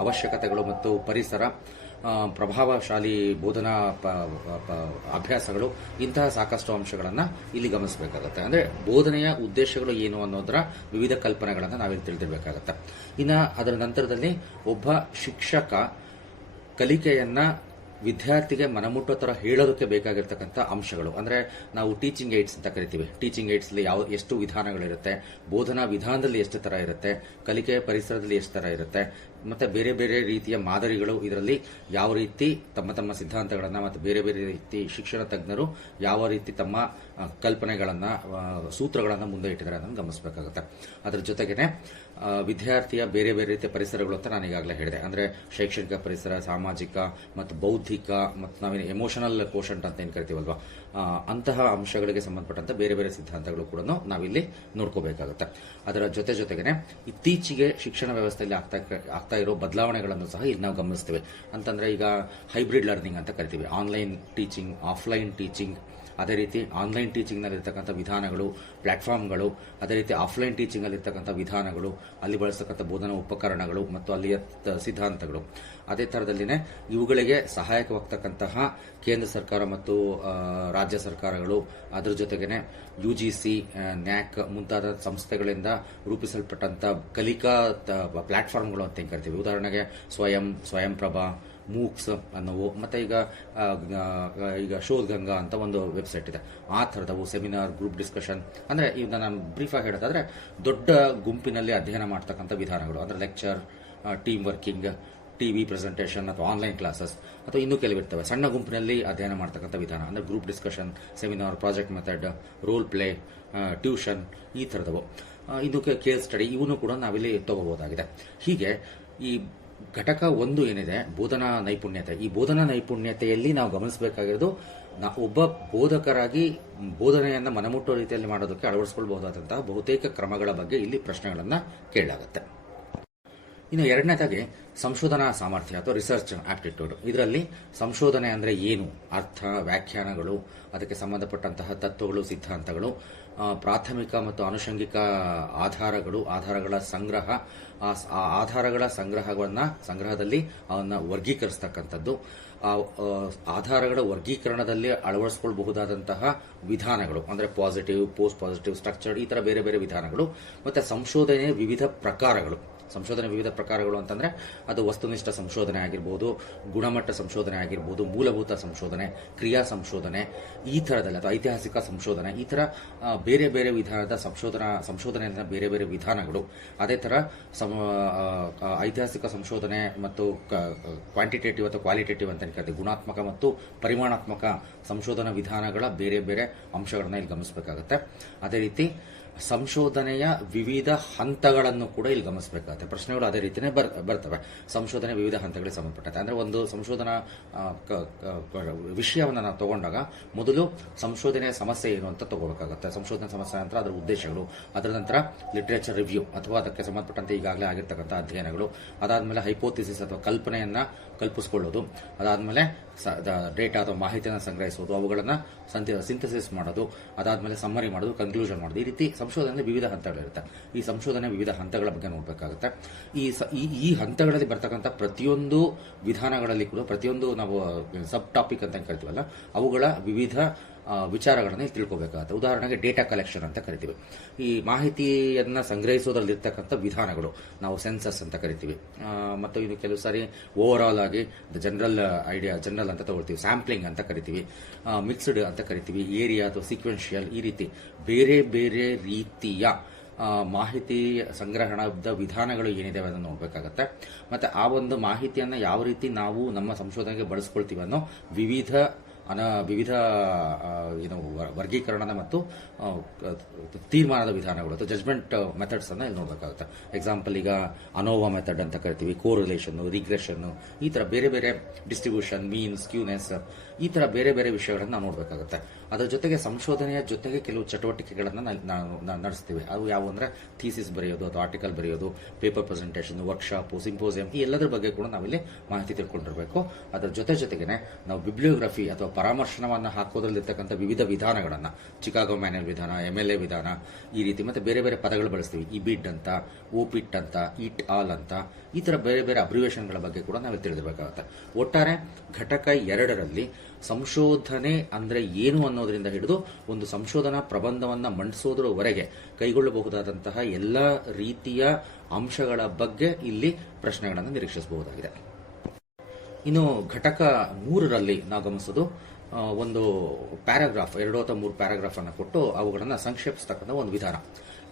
ಅವಶ್ಯಕತೆಗಳು ಮತ್ತು ಪರಿಸರ ಪ್ರಭಾವಶಾಲಿ ಬೋಧನಾ ಅಭ್ಯಾಸಗಳು ಇಂತಹ ಸಾಕಷ್ಟು ಅಂಶಗಳನ್ನು ಇಲ್ಲಿ ಗಮನಿಸಬೇಕಾಗುತ್ತೆ. ಅಂದ್ರೆ ಬೋಧನೆಯ ಉದ್ದೇಶಗಳು ಏನು ಅನ್ನೋದರ ವಿವಿಧ ಕಲ್ಪನೆಗಳನ್ನು ನಾವಿಲ್ಲಿ ತಿಳಿದಿರಬೇಕಾಗತ್ತೆ. ಇನ್ನು ಅದರ ನಂತರದಲ್ಲಿ ಒಬ್ಬ ಶಿಕ್ಷಕ ಕಲಿಕೆಯನ್ನ ವಿದ್ಯಾರ್ಥಿಗೆ ಮನಮುಟ್ಟೋ ಥರ ಹೇಳೋದಕ್ಕೆ ಬೇಕಾಗಿರ್ತಕ್ಕಂಥ ಅಂಶಗಳು. ಅಂದ್ರೆ ನಾವು ಟೀಚಿಂಗ್ ಏಡ್ಸ್ ಅಂತ ಕರಿತೀವಿ. ಟೀಚಿಂಗ್ ಏಡ್ಸ್ ಯಾವ, ಎಷ್ಟು ವಿಧಾನಗಳಿರುತ್ತೆ, ಬೋಧನಾ ವಿಧಾನದಲ್ಲಿ ಎಷ್ಟು ಥರ ಇರುತ್ತೆ, ಕಲಿಕೆಯ ಪರಿಸರದಲ್ಲಿ ಎಷ್ಟು ಥರ ಇರುತ್ತೆ ಮತ್ತೆ ಬೇರೆ ಬೇರೆ ರೀತಿಯ ಮಾದರಿಗಳು ಇದರಲ್ಲಿ ಯಾವ ರೀತಿ ತಮ್ಮ ತಮ್ಮ ಸಿದ್ಧಾಂತಗಳನ್ನು ಮತ್ತು ಬೇರೆ ಬೇರೆ ರೀತಿ ಶಿಕ್ಷಣ ತಜ್ಞರು ಯಾವ ರೀತಿ ತಮ್ಮ ಕಲ್ಪನೆಗಳನ್ನು ಸೂತ್ರಗಳನ್ನು ಮುಂದೆ ಇಟ್ಟಿದ್ದಾರೆ ಅದನ್ನು ಗಮನಿಸಬೇಕಾಗುತ್ತೆ. ಅದರ ಜೊತೆಗೇನೆ ವಿದ್ಯಾರ್ಥಿಯ ಬೇರೆ ಬೇರೆ ರೀತಿಯ ಪರಿಸರಗಳು ಅಂತ ನಾನು ಈಗಾಗಲೇ ಹೇಳಿದೆ. ಅಂದ್ರೆ ಶೈಕ್ಷಣಿಕ ಪರಿಸರ, ಸಾಮಾಜಿಕ, ಮತ್ತು ಬೌದ್ಧಿಕ, ಮತ್ತು ನಾವೇನು ಎಮೋಷನಲ್ ಕೋಶಂಟ್ ಅಂತ ಏನು ಕರಿತೀವಲ್ವಾ? ಅಂತಹ ಅಂಶಗಳಿಗೆ ಸಂಬಂಧಪಟ್ಟಂತ ಬೇರೆ ಬೇರೆ ಸಿದ್ಧಾಂತಗಳು ಕೂಡ ನಾವಿಲ್ಲಿ ನೋಡ್ಕೋಬೇಕಾಗುತ್ತೆ. ಅದರ ಜೊತೆ ಜೊತೆಗೇನೆ ಇತ್ತೀಚೆಗೆ ಶಿಕ್ಷಣ ವ್ಯವಸ್ಥೆಯಲ್ಲಿ ಆಗ್ತಾ ಆಗ್ತಾ ಇರೋ ಬದಲಾವಣೆಗಳನ್ನು ಸಹ ಇಲ್ಲಿ ನಾವು ಗಮನಿಸ್ತೀವಿ. ಅಂತಂದ್ರೆ ಈಗ ಹೈಬ್ರಿಡ್ ಲರ್ನಿಂಗ್ ಅಂತ ಕರಿತೀವಿ. ಆನ್ಲೈನ್ ಟೀಚಿಂಗ್ ಆಫ್ಲೈನ್ ಟೀಚಿಂಗ್ ಅದೇ ರೀತಿ ಆನ್ಲೈನ್ ಟೀಚಿಂಗ್ನಲ್ಲಿರ್ತಕ್ಕಂಥ ವಿಧಾನಗಳು ಪ್ಲಾಟ್ಫಾರ್ಮ್ಗಳು ಅದೇ ರೀತಿ ಆಫ್ಲೈನ್ ಟೀಚಿಂಗ್ ಅಲ್ಲಿ ಇರ್ತಕ್ಕಂಥ ವಿಧಾನಗಳು, ಅಲ್ಲಿ ಬಳಸ್ತಕ್ಕಂಥ ಬೋಧನಾ ಉಪಕರಣಗಳು ಮತ್ತು ಅಲ್ಲಿಯ ಸಿದ್ಧಾಂತಗಳು. ಅದೇ ಥರದಲ್ಲಿನೇ ಇವುಗಳಿಗೆ ಸಹಾಯಕವಾಗ್ತಕ್ಕಂತಹ ಕೇಂದ್ರ ಸರ್ಕಾರ ಮತ್ತು ರಾಜ್ಯ ಸರ್ಕಾರಗಳು, ಅದರ ಜೊತೆಗೇನೆ ಯು ಜಿ ಸಿ ನ್ಯಾಕ್ ಮುಂತಾದ ಸಂಸ್ಥೆಗಳಿಂದ ರೂಪಿಸಲ್ಪಟ್ಟಂತ ಕಲಿಕಾ ಪ್ಲಾಟ್ಫಾರ್ಮ್ಗಳು ಅಂತ ಕರಿತೀವಿ. ಉದಾಹರಣೆಗೆ ಸ್ವಯಂ ಸ್ವಯಂ ಪ್ರಭಾ ಮೂಕ್ಸ್ ಅನ್ನೋವು ಮತ್ತು ಈಗ ಈಗ ಶೋಧ ಗಂಗಾ ಅಂತ ಒಂದು ವೆಬ್ಸೈಟ್ ಇದೆ. ಆ ಥರದವು ಸೆಮಿನಾರ್ ಗ್ರೂಪ್ ಡಿಸ್ಕಷನ್ ಅಂದ್ರೆ ಇವನ್ನ ನಾನು ಬ್ರೀಫಾಗಿ ಹೇಳೋದಾದ್ರೆ, ದೊಡ್ಡ ಗುಂಪಿನಲ್ಲಿ ಅಧ್ಯಯನ ಮಾಡ್ತಕ್ಕಂಥ ವಿಧಾನಗಳು. ಅಂದ್ರೆ lecture team working TV presentation ಅಥವಾ ಆನ್ಲೈನ್ ಕ್ಲಾಸಸ್ ಅಥವಾ ಇನ್ನೂ ಕೆಲವಿರ್ತವೆ. ಸಣ್ಣ ಗುಂಪಿನಲ್ಲಿ ಅಧ್ಯಯನ ಮಾಡ್ತಕ್ಕಂಥ ವಿಧಾನ. ಅಂದ್ರೆ group discussion seminar project method role play tuition ಈ ಥರದವು. ಇದಕ್ಕೆ ಇದು ಕೇಸ್ ಸ್ಟಡಿ ಇವನು ಕೂಡ ನಾವಿಲ್ಲಿ ತಗೋಬಹುದಾಗಿದೆ ಹೀಗೆ ಈ ಘಟಕ ಒಂದು ಏನಿದೆ, ಬೋಧನಾ ನೈಪುಣ್ಯತೆ. ಈ ಬೋಧನಾ ನೈಪುಣ್ಯತೆಯಲ್ಲಿ ನಾವು ಗಮನಿಸಬೇಕಾಗಿರೋದು, ನಾ- ಒಬ್ಬ ಬೋಧಕರಾಗಿ ಬೋಧನೆಯನ್ನ ಮನಮುಟ್ಟೋ ರೀತಿಯಲ್ಲಿ ಮಾಡೋದಕ್ಕೆ ಅಳವಡಿಸಿಕೊಳ್ಳಬಹುದಾದಂತಹ ಬಹುತೇಕ ಕ್ರಮಗಳ ಬಗ್ಗೆ ಇಲ್ಲಿ ಪ್ರಶ್ನೆಗಳನ್ನು ಕೇಳಲಾಗುತ್ತೆ. ಇನ್ನು ಎರಡನೇದಾಗಿ, ಸಂಶೋಧನಾ ಸಾಮರ್ಥ್ಯ ಅಥವಾ ರಿಸರ್ಚ್ ಆಪ್ಟಿಟ್ಯೂಡ್ ಇದರಲ್ಲಿ ಸಂಶೋಧನೆ ಅಂದ್ರೆ ಏನು? ಅರ್ಥ, ವ್ಯಾಖ್ಯಾನಗಳು, ಅದಕ್ಕೆ ಸಂಬಂಧಪಟ್ಟಂತಹ ತತ್ವಗಳು, ಸಿದ್ಧಾಂತಗಳು ಪ್ರಾಥಮಿಕ ಮತ್ತು ಆನುಷಂಗಿಕ ಆಧಾರಗಳು, ಆಧಾರಗಳ ಸಂಗ್ರಹ, ಆ ಆಧಾರಗಳ ಸಂಗ್ರಹವನ್ನು ಸಂಗ್ರಹದಲ್ಲಿ ಅವನ್ನ ವರ್ಗೀಕರಿಸ್ತಕ್ಕಂಥದ್ದು. ಆ ಆಧಾರಗಳ ವರ್ಗೀಕರಣದಲ್ಲಿ ಅಳವಡಿಸಿಕೊಳ್ಳಬಹುದಾದಂತಹ ವಿಧಾನಗಳು, ಅಂದ್ರೆ ಪಾಸಿಟಿವ್ ಪೋಸ್ಟ್ ಪಾಸಿಟಿವ್ ಸ್ಟ್ರಕ್ಚರ್ಡ್ ಈ ಥರ ಬೇರೆ ಬೇರೆ ವಿಧಾನಗಳು. ಮತ್ತೆ ಸಂಶೋಧನೆಯ ವಿವಿಧ ಪ್ರಕಾರಗಳು. ಸಂಶೋಧನೆ ವಿವಿಧ ಪ್ರಕಾರಗಳು ಅಂತಂದ್ರೆ ಅದು ವಸ್ತುನಿಷ್ಠ ಸಂಶೋಧನೆ ಆಗಿರ್ಬೋದು, ಗುಣಮಟ್ಟ ಸಂಶೋಧನೆ ಆಗಿರ್ಬೋದು, ಮೂಲಭೂತ ಸಂಶೋಧನೆ, ಕ್ರಿಯಾ ಸಂಶೋಧನೆ, ಈ ಥರದಲ್ಲಿ, ಅಥವಾ ಐತಿಹಾಸಿಕ ಸಂಶೋಧನೆ, ಈ ಥರ ಬೇರೆ ಬೇರೆ ವಿಧಾನದ ಸಂಶೋಧನಾ ಸಂಶೋಧನೆಯ ಬೇರೆ ಬೇರೆ ವಿಧಾನಗಳು. ಅದೇ ಥರ ಐತಿಹಾಸಿಕ ಸಂಶೋಧನೆ ಮತ್ತು ಕ್ವಾಂಟಿಟೇಟಿವ್ ಅಥವಾ ಕ್ವಾಲಿಟೇಟಿವ್ ಅಂತ ಕರಿತೀವಿ ಗುಣಾತ್ಮಕ ಮತ್ತು ಪರಿಮಾಣಾತ್ಮಕ ಸಂಶೋಧನಾ ವಿಧಾನಗಳ ಬೇರೆ ಬೇರೆ ಅಂಶಗಳನ್ನ ಇಲ್ಲಿ ಗಮನಿಸಬೇಕಾಗುತ್ತೆ. ಅದೇ ರೀತಿ ಸಂಶೋಧನೆಯ ವಿವಿಧ ಹಂತಗಳನ್ನು ಕೂಡ ಇಲ್ಲಿ ಗಮನಿಸಬೇಕಾಗುತ್ತೆ. ಪ್ರಶ್ನೆಗಳು ಅದೇ ರೀತಿಯೇ ಬರ್, ಬರ್ತವೆ. ಸಂಶೋಧನೆ ವಿವಿಧ ಹಂತಗಳಿಗೆ ಸಂಬಂಧಪಟ್ಟಂತೆ. ಅಂದ್ರೆ ಒಂದು ಸಂಶೋಧನಾ ವಿಷಯವನ್ನು ನಾವು ತಗೊಂಡಾಗ ಮೊದಲು ಸಂಶೋಧನೆಯ ಸಮಸ್ಯೆ ಏನು ಅಂತ ತಗೋಬೇಕಾಗುತ್ತೆ. ಸಂಶೋಧನೆ ಸಮಸ್ಯೆ ನಂತರ ಅದರ ಉದ್ದೇಶಗಳು, ಅದರ ನಂತರ ಲಿಟ್ರೇಚರ್ ರಿವ್ಯೂ, ಅಥವಾ ಅದಕ್ಕೆ ಸಂಬಂಧಪಟ್ಟಂತೆ ಈಗಾಗಲೇ ಆಗಿರ್ತಕ್ಕಂಥ ಅಧ್ಯಯನಗಳು, ಅದಾದಮೇಲೆ ಹೈಪೋಥಿಸಿಸ್ ಅಥವಾ ಕಲ್ಪನೆಯನ್ನ ಕಲ್ಪಿಸಿಕೊಳ್ಳೋದು, ಅದಾದ್ಮೇಲೆ ಡೇಟಾ ಅಥವಾ ಮಾಹಿತಿಯನ್ನು ಸಂಗ್ರಹಿಸೋದು ಅವುಗಳನ್ನು ಸಿಂಥಸಿಸ್ ಮಾಡೋದು, ಅದಾದಮೇಲೆ ಸಮ್ಮರಿ ಮಾಡೋದು, ಕನ್ಕ್ಲೂಷನ್ ಮಾಡೋದು, ಈ ರೀತಿ ಸಂಶೋಧನೆ ವಿವಿಧ ಹಂತಗಳಿರುತ್ತೆ ಈ ಸಂಶೋಧನೆ ವಿವಿಧ ಹಂತಗಳ ಬಗ್ಗೆ ನೋಡಬೇಕಾಗುತ್ತೆ. ಈ ಈ ಹಂತಗಳಲ್ಲಿ ಬರ್ತಕ್ಕಂಥ ಪ್ರತಿಯೊಂದು ವಿಧಾನಗಳಲ್ಲಿ ಕೂಡ ಪ್ರತಿಯೊಂದು ನಾವು, ಸಬ್ ಟಾಪಿಕ್ ಅಂತ ಕರಿತೀವಲ್ಲ ಅವುಗಳ ವಿವಿಧ ವಿಚಾರಗಳನ್ನು ತಿಳ್ಕೊಬೇಕಾಗುತ್ತೆ. ಉದಾಹರಣೆಗೆ ಡೇಟಾ ಕಲೆಕ್ಷನ್ ಅಂತ ಕರಿತೀವಿ. ಈ ಮಾಹಿತಿಯನ್ನ ಸಂಗ್ರಹಿಸೋದ್ರಲ್ಲಿರ್ತಕ್ಕಂಥ ವಿಧಾನಗಳು, ನಾವು ಸೆನ್ಸಸ್ ಅಂತ ಕರಿತೀವಿ. ಮತ್ತು ಇದು ಕೆಲವು ಸಾರಿ ಓವರ್ ಆಲ್ ಆಗಿ ಜನರಲ್ ಐಡಿಯಾ ಜನರಲ್ ಅಂತ ತಗೊಳ್ತೀವಿ. ಸ್ಯಾಂಪ್ಲಿಂಗ್ ಅಂತ ಕರಿತೀವಿ. ಮಿಕ್ಸ್ಡ್ ಅಂತ ಕರಿತೀವಿ. ಏರಿಯಾ ಅಥವಾ ಸೀಕ್ವೆನ್ಷಿಯಲ್ ಈ ರೀತಿ. ಬೇರೆ ಬೇರೆ ರೀತಿಯ ಮಾಹಿತಿ ಸಂಗ್ರಹಣದ ವಿಧಾನಗಳು ಏನಿದೆ ಅದನ್ನು ನೋಡಬೇಕಾಗತ್ತೆ. ಮತ್ತೆ ಆ ಒಂದು ಮಾಹಿತಿಯನ್ನ ಯಾವ ರೀತಿ ನಾವು ನಮ್ಮ ಸಂಶೋಧನೆಗೆ ಬಳಸ್ಕೊಳ್ತೀವಿ ಅನ್ನೋ ವಿವಿಧ ಅನ ವಿವಿಧ ಏನು ವರ್- ವರ್ಗೀಕರಣದ ಮತ್ತು ತೀರ್ಮಾನದ ವಿಧಾನಗಳು ಅಥವಾ ಜಜ್ಮೆಂಟ್ ಮೆಥಡ್ಸ್ ಅನ್ನ ಇಲ್ಲಿ ನೋಡಬೇಕಾಗುತ್ತೆ. ಎಕ್ಸಾಂಪಲ್ ಈಗ ಅನೋವಾ ಮೆಥಡ್ ಅಂತ ಕರಿತೀವಿ ಕೋರಿಲೇಷನ್ ರಿಗ್ರೆಷನ್ನು ಈ ತರ ಬೇರೆ ಬೇರೆ ಡಿಸ್ಟ್ರಿಬ್ಯೂಷನ್ ಮೀನ್ಸ್ ಕ್ಯೂನೆಸ್ ಈ ತರ ಬೇರೆ ಬೇರೆ ವಿಷಯಗಳನ್ನು ನಾವು ನೋಡಬೇಕಾಗುತ್ತೆ. ಅದರ ಜೊತೆಗೆ ಸಂಶೋಧನೆಯ ಜೊತೆಗೆ ಕೆಲವು ಚಟುವಟಿಕೆಗಳನ್ನು ನಾವು ನಡೆಸ್ತೀವಿ. ಅದು ಯಾವುವು ಅಂದರೆ ಥೀಸಿಸ್ ಬರೆಯೋದು ಅಥವಾ ಆರ್ಟಿಕಲ್ ಬರೆಯೋದು ಪೇಪರ್ ಪ್ರೆಸೆಂಟೇಷನ್ ವರ್ಕ್ಶಾಪ್ ಸಿಂಪೋಸಿಯಂ ಈ ಎಲ್ಲದರ ಬಗ್ಗೆ ಕೂಡ ನಾವಿಲ್ಲಿ ಮಾಹಿತಿ ತಿಳ್ಕೊಂಡಿರಬೇಕು. ಅದರ ಜೊತೆ ಜೊತೆಗೇನೆ ನಾವು ಬಿಬ್ಲಿಯೋಗ್ರಫಿ ಅಥವಾ ಪರಾಮರ್ಶನವನ್ನು ಹಾಕೋದ್ರಲ್ಲಿರ್ತಕ್ಕಂಥ ವಿವಿಧ ವಿಧಾನಗಳನ್ನು ಚಿಕಾಗೋ ಮ್ಯಾನ್ಯಲ್ ವಿಧಾನ ಎಂ ಎಲ್ ಎ ವಿಧಾನ, ಈ ರೀತಿ ಮತ್ತೆ ಬೇರೆ ಬೇರೆ ಪದಗಳು ಬಳಸ್ತೀವಿ. ಇಬಿಡ್ ಅಂತ ಓಪಿಟ್ ಅಂತ ಇಟ್ ಆಲ್ ಅಂತ, ಈ ತರ ಬೇರೆ ಬೇರೆ ಅಬ್ರಿವೇಷನ್ಗಳ ಬಗ್ಗೆ ಕೂಡ ನಾವು ತಿಳಿದಿರಬೇಕಾಗುತ್ತೆ. ಒಟ್ಟಾರೆ, ಘಟಕ ಎರಡರಲ್ಲಿ ಸಂಶೋಧನೆ ಅಂದ್ರೆ ಏನು ಅನ್ನೋದರಿಂದ ಹಿಡಿದು ಒಂದು ಸಂಶೋಧನಾ ಪ್ರಬಂಧವನ್ನ ಮಂಡಿಸೋದ್ರವರೆಗೆ ಕೈಗೊಳ್ಳಬಹುದಾದಂತಹ ಎಲ್ಲ ರೀತಿಯ ಅಂಶಗಳ ಬಗ್ಗೆ ಇಲ್ಲಿ ಪ್ರಶ್ನೆಗಳನ್ನು ನಿರೀಕ್ಷಿಸಬಹುದಾಗಿದೆ. ಇನ್ನು ಘಟಕ ಮೂರರಲ್ಲಿ ನಾವು ಗಮನಿಸೋದು ಒಂದು ಪ್ಯಾರಾಗ್ರಾಫ್ ಎರಡು ಅಥವಾ ಮೂರು ಪ್ಯಾರಾಗ್ರಾಫ್ ಅನ್ನು ಕೊಟ್ಟು ಅವುಗಳನ್ನು ಸಂಕ್ಷೇಪಿಸ್ತಕ್ಕಂಥ ಒಂದು ವಿಧಾನ.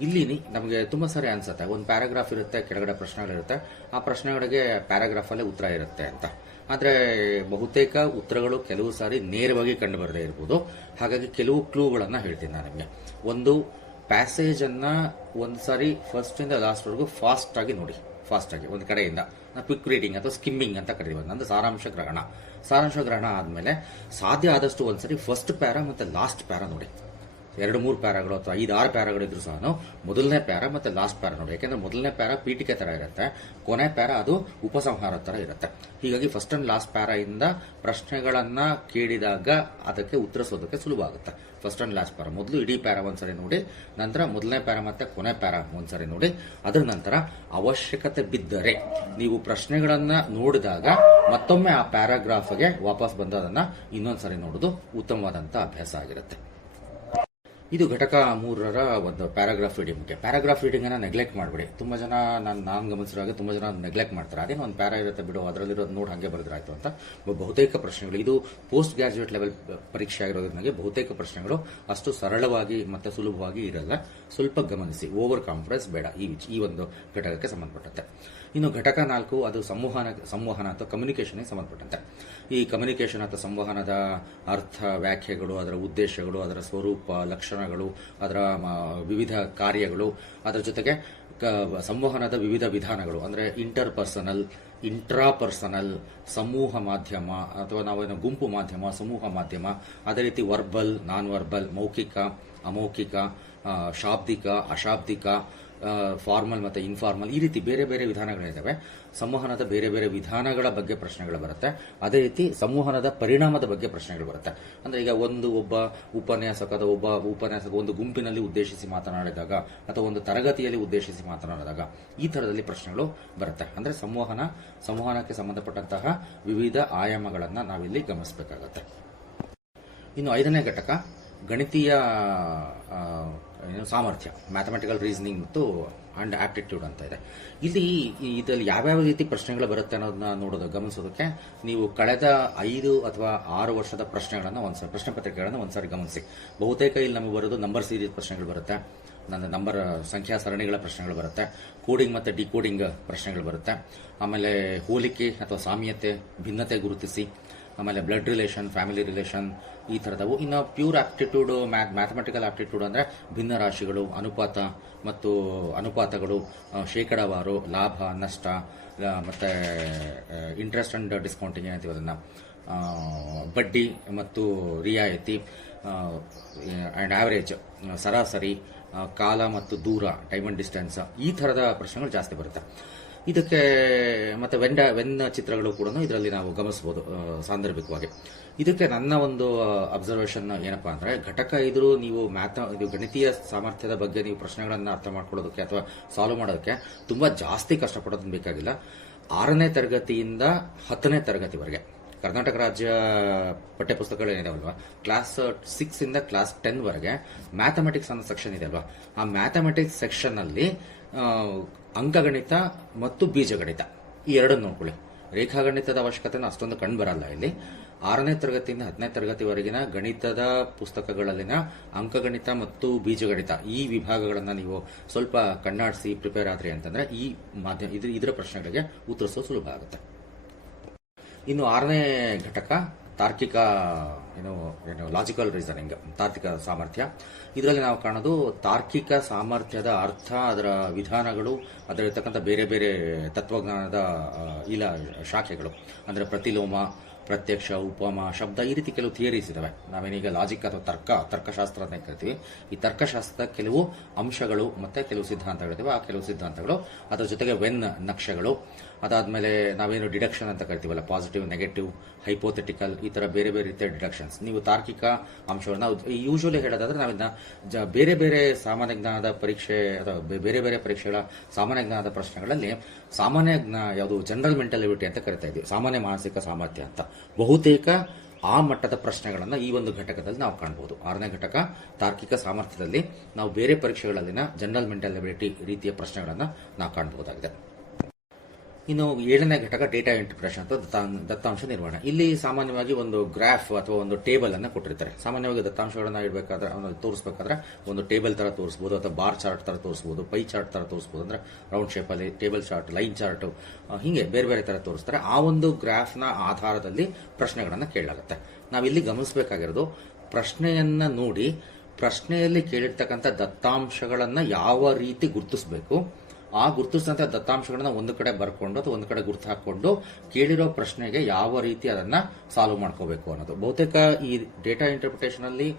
ಇಲ್ಲಿ ನಮಗೆ ತುಂಬಾ ಸರಿ ಅನ್ಸುತ್ತೆ. ಒಂದು ಪ್ಯಾರಾಗ್ರಾಫ್ ಇರುತ್ತೆ, ಕೆಳಗಡೆ ಪ್ರಶ್ನೆಗಳಿರುತ್ತೆ. ಆ ಪ್ರಶ್ನೆಗಳಿಗೆ ಪ್ಯಾರಾಗ್ರಾಫ್ ಅಲ್ಲೇ ಉತ್ತರ ಇರುತ್ತೆ ಅಂತ. ಆದರೆ ಬಹುತೇಕ ಉತ್ತರಗಳು ಕೆಲವು ಸಾರಿ ನೇರವಾಗಿ ಕಂಡು ಬರದೇ ಇರಬಹುದು ಹಾಗಾಗಿ ಕೆಲವು ಕ್ಲೂಗಳನ್ನು ಹೇಳ್ತೀನಿ ನಾನು ನಿಮಗೆ. ಒಂದು ಪ್ಯಾಸೇಜ್ ಅನ್ನ ಒಂದು ಸಾರಿ ಫಸ್ಟ್ ಇಂದ ಲಾಸ್ಟ್ ವರೆಗೂ ಫಾಸ್ಟ್ ಆಗಿ ನೋಡಿ. ಫಾಸ್ಟ್ ಆಗಿ, ಒಂದು ಕಡೆಯಿಂದ. ಕ್ವಿಕ್ ರೀಡಿಂಗ್ ಅಥವಾ ಸ್ಕಿಮ್ಮಿಂಗ್ ಅಂತ ಕರೀತೀವಿ. ಅಂದರೆ ಸಾರಾಂಶ ಗ್ರಹಣ. ಸಾರಾಂಶ ಗ್ರಹಣ ಆದ್ಮೇಲೆ ಸಾಧ್ಯ ಆದಷ್ಟು ಒಂದ್ಸರಿ ಫಸ್ಟ್ ಪ್ಯಾರಾ ಮತ್ತೆ ಲಾಸ್ಟ್ ಪ್ಯಾರಾ ನೋಡಿ. ಎರಡು ಮೂರು ಪ್ಯಾರಾಗಳು ಅಥವಾ ಐದು ಆರು ಪ್ಯಾರಾಗಳು ಇದ್ರು ಸಹ ಮೊದಲನೇ ಪ್ಯಾರ ಮತ್ತೆ ಲಾಸ್ಟ್ ಪ್ಯಾರ ನೋಡಿ. ಯಾಕೆಂದ್ರೆ ಮೊದಲನೇ ಪ್ಯಾರ ಪೀಠಿಕೆ ತರ ಇರುತ್ತೆ, ಕೊನೆ ಪ್ಯಾರ ಅದು ಉಪಸಂಹಾರ ತರ ಇರುತ್ತೆ. ಹೀಗಾಗಿ ಫಸ್ಟ್ ಅಂಡ್ ಲಾಸ್ಟ್ ಇಂದ ಪ್ರಶ್ನೆಗಳನ್ನ ಕೇಳಿದಾಗ ಅದಕ್ಕೆ ಉತ್ತರಿಸೋದಕ್ಕೆ ಸುಲಭ ಆಗುತ್ತೆ ಫಸ್ಟ್ ಅಂಡ್ ಲಾಸ್ಟ್ ಪ್ಯಾರ. ಮೊದಲು ಇಡೀ ಪ್ಯಾರ ಒಂದ್ಸರಿ ನೋಡಿ, ನಂತರ ಮೊದಲನೇ ಪ್ಯಾರ ಮತ್ತೆ ಕೊನೆ ಪ್ಯಾರ ಒಂದ್ಸರಿ ನೋಡಿ, ಅದರ ನಂತರ ಅವಶ್ಯಕತೆ ಬಿದ್ದರೆ ನೀವು ಪ್ರಶ್ನೆಗಳನ್ನ ನೋಡಿದಾಗ ಮತ್ತೊಮ್ಮೆ ಆ ಪ್ಯಾರಾಗ್ರಾಫ್ಗೆ ವಾಪಸ್ ಅದನ್ನ ಇನ್ನೊಂದ್ಸರಿ ನೋಡೋದು ಉತ್ತಮವಾದಂತ ಅಭ್ಯಾಸ ಆಗಿರುತ್ತೆ. ಇದು ಘಟಕ ಮೂರರ ಒಂದು ಪ್ಯಾರಾಗ್ರಾಫ್ ರೀಡಿಂಗ್ ಬಗ್ಗೆ ಪ್ಯಾರಾಗ್ರಾಫ್ ರೀಡಿಂಗ್ ಅನ್ನ ನೆಗ್ಲೆಕ್ಟ್ ಮಾಡಬೇಡಿ. ತುಂಬಾ ಜನ ನಾನು ನಾನು ಗಮನಿಸಿದಾಗ ತುಂಬಾ ಜನ ನೆಗ್ಲೆಕ್ಟ್ ಮಾಡ್ತಾರೆ. ಅದೇನೋ ಒಂದು ಪ್ಯಾರಾ ಇರುತ್ತೆ ಬಿಡು, ಅದರಲ್ಲಿರೋದು ನೋಡಿ ಹಾಗೆ ಬರೆದ್ರಾಯ್ತು ಅಂತ ಬಹುತೇಕ ಪ್ರಶ್ನೆಗಳು. ಇದು ಪೋಸ್ಟ್ ಗ್ರಾಜುಯೇಟ್ ಲೆವೆಲ್ ಪರೀಕ್ಷೆ ಆಗಿರೋದ್ರಿಂದ ಬಹುತೇಕ ಪ್ರಶ್ನೆಗಳು ಅಷ್ಟು ಸರಳವಾಗಿ ಮತ್ತೆ ಸುಲಭವಾಗಿ ಇರಲ್ಲ. ಸ್ವಲ್ಪ ಗಮನಿಸಿ. ಓವರ್ ಕಾನ್ಫಿಡೆನ್ಸ್ ಬೇಡ. ಈ ಈ ಒಂದು ಘಟಕಕ್ಕೆ ಸಂಬಂಧಪಟ್ಟಂತೆ. ಇನ್ನು ಘಟಕ ನಾಲ್ಕು, ಅದು ಸಂವಹನ ಸಂವಹನ ಅಥವಾ ಕಮ್ಯುನಿಕೇಷನ್ಗೆ ಸಂಬಂಧಪಟ್ಟಂತೆ. ಈ ಕಮ್ಯುನಿಕೇಷನ್ ಅಥವಾ ಸಂವಹನದ ಅರ್ಥ, ವ್ಯಾಖ್ಯೆಗಳು, ಅದರ ಉದ್ದೇಶಗಳು, ಅದರ ಸ್ವರೂಪ, ಲಕ್ಷಣಗಳು, ಅದರ ವಿವಿಧ ಕಾರ್ಯಗಳು, ಅದರ ಜೊತೆಗೆ ಸಂವಹನದ ವಿವಿಧ ವಿಧಾನಗಳು. ಅಂದರೆ ಇಂಟರ್ ಪರ್ಸನಲ್ ಇಂಟ್ರಾ ಸಮೂಹ ಮಾಧ್ಯಮ, ಅಥವಾ ನಾವೇನು ಗುಂಪು ಮಾಧ್ಯಮ, ಸಮೂಹ ಮಾಧ್ಯಮ, ಅದೇ ರೀತಿ ವರ್ಬಲ್ ನಾನ್ ವರ್ಬಲ್ ಮೌಖಿಕ, ಅಮೌಖಿಕ ಶಾಬ್ದಿಕ, ಅಶಾಬ್ದಿಕ ಫಾರ್ಮಲ್ ಮತ್ತೆ ಇನ್ಫಾರ್ಮಲ್ ಈ ರೀತಿ ಬೇರೆ ಬೇರೆ ವಿಧಾನಗಳಿದ್ದಾವೆ. ಸಂವಹನದ ಬೇರೆ ಬೇರೆ ವಿಧಾನಗಳ ಬಗ್ಗೆ ಪ್ರಶ್ನೆಗಳು ಬರುತ್ತೆ. ಅದೇ ರೀತಿ ಸಂವಹನದ ಪರಿಣಾಮದ ಬಗ್ಗೆ ಪ್ರಶ್ನೆಗಳು ಬರುತ್ತೆ. ಅಂದ್ರೆ ಈಗ ಒಂದು ಒಬ್ಬ ಉಪನ್ಯಾಸಕದ ಒಬ್ಬ ಉಪನ್ಯಾಸಕ ಒಂದು ಗುಂಪಿನಲ್ಲಿ ಉದ್ದೇಶಿಸಿ ಮಾತನಾಡಿದಾಗ ಅಥವಾ ಒಂದು ತರಗತಿಯಲ್ಲಿ ಉದ್ದೇಶಿಸಿ ಮಾತನಾಡಿದಾಗ ಈ ತರದಲ್ಲಿ ಪ್ರಶ್ನೆಗಳು ಬರುತ್ತೆ. ಅಂದ್ರೆ ಸಂವಹನ, ಸಂವಹನಕ್ಕೆ ಸಂಬಂಧಪಟ್ಟಂತಹ ವಿವಿಧ ಆಯಾಮಗಳನ್ನು ನಾವಿಲ್ಲಿ ಗಮನಿಸಬೇಕಾಗತ್ತೆ. ಇನ್ನು ಐದನೇ ಘಟಕ ಗಣಿತೀಯ ಏನು ಸಾಮರ್ಥ್ಯ ಮ್ಯಾಥಮೆಟಿಕಲ್ ರೀಸನಿಂಗ್ ಮತ್ತು ಅಂಡ್ ಆಪ್ಟಿಟ್ಯೂಡ್ ಅಂತ ಇದೆ. ಇಲ್ಲಿ ಇದರಲ್ಲಿ ಯಾವ್ಯಾವ ರೀತಿ ಪ್ರಶ್ನೆಗಳು ಬರುತ್ತೆ ಅನ್ನೋದನ್ನ ನೋಡೋದು, ಗಮನಿಸೋದಕ್ಕೆ ನೀವು ಕಳೆದ ಐದು ಅಥವಾ ಆರು ವರ್ಷದ ಪ್ರಶ್ನೆಗಳನ್ನು ಒಂದ್ಸರಿ, ಪ್ರಶ್ನೆ ಪತ್ರಿಕೆಗಳನ್ನ ಒಂದ್ಸರಿ ಗಮನಿಸಿ. ಬಹುತೇಕ ಇಲ್ಲಿ ನಮಗೆ ಬರೋದು ನಂಬರ್ ಸೀರೀಸ್ ಪ್ರಶ್ನೆಗಳು ಬರುತ್ತೆ, ನನ್ನ ನಂಬರ್ ಸಂಖ್ಯಾ ಸರಣಿಗಳ ಪ್ರಶ್ನೆಗಳು ಬರುತ್ತೆ ಕೋಡಿಂಗ್ ಮತ್ತು ಡಿಕೋಡಿಂಗ್ ಪ್ರಶ್ನೆಗಳು ಬರುತ್ತೆ. ಆಮೇಲೆ ಹೋಲಿಕೆ ಅಥವಾ ಸಾಮ್ಯತೆ, ಭಿನ್ನತೆ ಗುರುತಿಸಿ ಆಮೇಲೆ ಬ್ಲಡ್ ರಿಲೇಷನ್ ಫ್ಯಾಮಿಲಿ ರಿಲೇಷನ್ ಈ ಥರದವು. ಇನ್ನು ಪ್ಯೂರ್ ಆಪ್ಟಿಟ್ಯೂಡ್ ಮ್ಯಾಥಮೆಟಿಕಲ್ ಆಪ್ಟಿಟ್ಯೂಡ್ ಅಂದರೆ ಭಿನ್ನ ರಾಶಿಗಳು, ಅನುಪಾತ ಮತ್ತು ಅನುಪಾತಗಳು ಶೇಕಡಾವಾರು, ಲಾಭ, ನಷ್ಟ ಮತ್ತು ಇಂಟ್ರೆಸ್ಟ್ ಅಂಡ್ ಡಿಸ್ಕೌಂಟಿಂಗ್ ಏನಂತೀವಿ ಅದನ್ನು ಬಡ್ಡಿ ಮತ್ತು ರಿಯಾಯಿತಿ ಆ್ಯಂಡ್ ಆವರೇಜ್ ಸರಾಸರಿ ಕಾಲ ಮತ್ತು ದೂರ ಟೈಮ್ ಅಂಡ್ ಡಿಸ್ಟೆನ್ಸ್ ಈ ಥರದ ಪ್ರಶ್ನೆಗಳು ಜಾಸ್ತಿ ಬರುತ್ತೆ. ಇದಕ್ಕೆ ಮತ್ತೆ ವೆಂಡ, ವೆನ್ನ ಚಿತ್ರಗಳು ಕೂಡ ಇದರಲ್ಲಿ ನಾವು ಗಮನಿಸಬಹುದು ಸಾಂದರ್ಭಿಕವಾಗಿ. ಇದಕ್ಕೆ ನನ್ನ ಒಂದು ಅಬ್ಸರ್ವೇಷನ್ ಏನಪ್ಪಾ ಅಂದ್ರೆ, ಘಟಕ ಇದ್ರೂ ನೀವು ಮ್ಯಾಥ, ಇದು ಗಣಿತೀಯ ಸಾಮರ್ಥ್ಯದ ಬಗ್ಗೆ ನೀವು ಪ್ರಶ್ನೆಗಳನ್ನು ಅರ್ಥ ಮಾಡ್ಕೊಳ್ಳೋದಕ್ಕೆ ಅಥವಾ ಸಾಲ್ವ್ ಮಾಡೋದಕ್ಕೆ ತುಂಬಾ ಜಾಸ್ತಿ ಕಷ್ಟಪಡೋದನ್ನು ಬೇಕಾಗಿಲ್ಲ. ಆರನೇ ತರಗತಿಯಿಂದ ಹತ್ತನೇ ತರಗತಿವರೆಗೆ. ಕರ್ನಾಟಕ ರಾಜ್ಯ ಪಠ್ಯಪುಸ್ತಕಗಳು ಏನಿದಾವಲ್ವಾ? ಕ್ಲಾಸ್ ಸಿಕ್ಸ್ ಇಂದ ಕ್ಲಾಸ್ ಟೆನ್ ವರೆಗೆ ಮ್ಯಾಥಮೆಟಿಕ್ಸ್ ಅನ್ನೋ ಸೆಕ್ಷನ್ ಇದೆ ಅಲ್ವಾ? ಆ ಮ್ಯಾಥಮೆಟಿಕ್ಸ್ ಸೆಕ್ಷನ್ ಅಲ್ಲಿ ಅಂಕಗಣಿತ ಮತ್ತು ಬೀಜಗಣಿತ. ಈ ಎರಡನ್ನು ನೋಡ್ಕೊಳ್ಳಿ. ರೇಖಾಗಣಿತದ ಅವಶ್ಯಕತೆ ಅಷ್ಟೊಂದು ಕಂಡು ಬರಲ್ಲ ಇಲ್ಲಿ. ಆರನೇ ತರಗತಿಯಿಂದ ಹತ್ತನೇ ತರಗತಿವರೆಗಿನ ಗಣಿತದ ಪುಸ್ತಕಗಳಲ್ಲಿನ ಅಂಕಗಣಿತ ಮತ್ತು ಬೀಜಗಣಿತ ಈ ವಿಭಾಗಗಳನ್ನು ನೀವು ಸ್ವಲ್ಪ ಕಣ್ಣಾಡಿಸಿ ಪ್ರಿಪೇರ್ ಆದ್ರಿ ಅಂತಂದ್ರೆ ಈ ಮಾಧ್ಯಮ ಇದ್ರ, ಇದರ ಪ್ರಶ್ನೆಗಳಿಗೆ ಉತ್ತರಿಸೋ ಸುಲಭ ಆಗುತ್ತೆ. ಇನ್ನು ಆರನೇ ಘಟಕ ತಾರ್ಕಿಕ ಏನು ಏನು ಲಾಜಿಕಲ್ ರೀಸನಿಂಗ್ ತಾರ್ಕಿಕ ಸಾಮರ್ಥ್ಯ. ಇದರಲ್ಲಿ ನಾವು ಕಾಣೋದು ತಾರ್ಕಿಕ ಸಾಮರ್ಥ್ಯದ ಅರ್ಥ, ಅದರ ವಿಧಾನಗಳು, ಅದರಲ್ಲಿರ್ತಕ್ಕಂಥ ಬೇರೆ ಬೇರೆ ತತ್ವಜ್ಞಾನದ ಇಲ್ಲ ಇಲ, ಶಾಖೆಗಳು. ಅಂದರೆ ಪ್ರತಿಲೋಮ ಪ್ರತ್ಯಕ್ಷ ಉಪಮ ಶಬ್ದ ಈ ರೀತಿ ಕೆಲವು ಥಿಯರೀಸ್ ಇದಾವೆ. ನಾವೇನೀಗ ಲಾಜಿಕ್ ಅಥವಾ ತರ್ಕ, ತರ್ಕಶಾಸ್ತ್ರ ಅಂತ ಕರಿತೀವಿ ಈ ತರ್ಕಶಾಸ್ತ್ರದ ಕೆಲವು ಅಂಶಗಳು ಮತ್ತೆ ಕೆಲವು ಸಿದ್ಧಾಂತಗಳಿದಾವೆ ಆ ಕೆಲವು ಸಿದ್ಧಾಂತಗಳು ಅದರ ಜೊತೆಗೆ ವೆನ್ ನಕ್ಷೆಗಳು. ಅದಾದ್ಮೇಲೆ ನಾವೇನು ಡಿಡಕ್ಷನ್ ಅಂತ ಕರಿತೀವಲ್ಲ? ಪಾಸಿಟಿವ್ ನೆಗೆಟಿವ್ ಹೈಪೋಥೆಟಿಕಲ್ ಈ ತರ ಬೇರೆ ಬೇರೆ ರೀತಿಯ ಡಿಡಕ್ಷನ್ಸ್ ನೀವು ತಾರ್ಕಿಕ ಅಂಶಗಳನ್ನ ಯೂಶುವಲಿ ಹೇಳೋದಾದ್ರೆ ನಾವಿನ್ನ ಬೇರೆ ಬೇರೆ ಸಾಮಾನ್ಯ ಜ್ಞಾನದ ಪರೀಕ್ಷೆ ಅಥವಾ ಬೇರೆ ಬೇರೆ ಪರೀಕ್ಷೆಗಳ ಸಾಮಾನ್ಯ ಜ್ಞಾನದ ಪ್ರಶ್ನೆಗಳಲ್ಲಿ ಸಾಮಾನ್ಯ ಯಾವುದು ಜನರಲ್ ಮೆಂಟಾಲಿಟಿ ಅಂತ ಕರಿತಾ ಇದ್ದೀವಿ ಸಾಮಾನ್ಯ ಮಾನಸಿಕ ಸಾಮರ್ಥ್ಯ ಅಂತ. ಬಹುತೇಕ ಆ ಮಟ್ಟದ ಪ್ರಶ್ನೆಗಳನ್ನು ಈ ಒಂದು ಘಟಕದಲ್ಲಿ ನಾವು ಕಾಣಬಹುದು ಆರನೇ ಘಟಕ, ತಾರ್ಕಿಕ ಸಾಮರ್ಥ್ಯದಲ್ಲಿ ನಾವು ಬೇರೆ ಪರೀಕ್ಷೆಗಳಲ್ಲಿನ ಜನರಲ್ ಮೆಂಟಲಿಬಿಲಿಟಿ ರೀತಿಯ ಪ್ರಶ್ನೆಗಳನ್ನು ನಾವು ಕಾಣಬಹುದಾಗಿದೆ. ಇನ್ನು ಏಳನೇ ಘಟಕ ಡೇಟಾ ಇಂಟರ್ಪ್ರೇಷನ್ ಅಥವಾ ದತ್ತಾಂ- ದತ್ತಾಂಶ ನಿರ್ವಹಣೆ. ಇಲ್ಲಿ ಸಾಮಾನ್ಯವಾಗಿ ಒಂದು ಗ್ರಾಫ್ ಅಥವಾ ಒಂದು ಟೇಬಲ್ ಅನ್ನು ಕೊಟ್ಟಿರ್ತಾರೆ. ಸಾಮಾನ್ಯವಾಗಿ ದತ್ತಾಂಶಗಳನ್ನ ಇಡಬೇಕಾದ್ರೆ, ಅವನ್ನ ತೋರಿಸಬೇಕಾದ್ರೆ ಒಂದು ಟೇಬಲ್ ತರ ತೋರಿಸಬಹುದು ಅಥವಾ ಬಾರ್ ಚಾರ್ಟ್ ತರ ತೋರಿಸಬಹುದು ಪೈ ಚಾರ್ಟ್ ತರ ತೋರಿಸಬಹುದು ಅಂದ್ರೆ ರೌಂಡ್ ಶೇಪ್ ಅಲ್ಲಿ ಟೇಬಲ್ ಚಾರ್ಟ್ ಲೈನ್ ಚಾರ್ಟ್ ಹಿಂಗೆ ಬೇರೆ ಬೇರೆ ತರ ತೋರಿಸ್ತಾರೆ. ಆ ಒಂದು ಗ್ರಾಫ್ನ ಆಧಾರದಲ್ಲಿ ಪ್ರಶ್ನೆಗಳನ್ನ ಕೇಳಲಾಗುತ್ತೆ. ನಾವಿಲ್ಲಿ ಗಮನಿಸಬೇಕಾಗಿರೋದು, ಪ್ರಶ್ನೆಯನ್ನ ನೋಡಿ, ಪ್ರಶ್ನೆಯಲ್ಲಿ ಕೇಳಿರ್ತಕ್ಕಂಥ ದತ್ತಾಂಶಗಳನ್ನ ಯಾವ ರೀತಿ ಗುರುತಿಸಬೇಕು ಆ ಗುರುತಿಸಿದಂಥ ದತ್ತಾಂಶಗಳನ್ನ ಒಂದು ಕಡೆ ಬರ್ಕೊಂಡು ಅಥವಾ ಒಂದು ಕಡೆ ಗುರುತು ಹಾಕೊಂಡು ಕೇಳಿರೋ ಪ್ರಶ್ನೆಗೆ ಯಾವ ರೀತಿ ಅದನ್ನ ಸಾಲ್ವ್ ಮಾಡ್ಕೋಬೇಕು ಅನ್ನೋದು. ಬಹುತೇಕ ಈ ಡೇಟಾ ಇಂಟರ್ಪ್ರಿಟೇಷನ್ ಅಲ್ಲಿ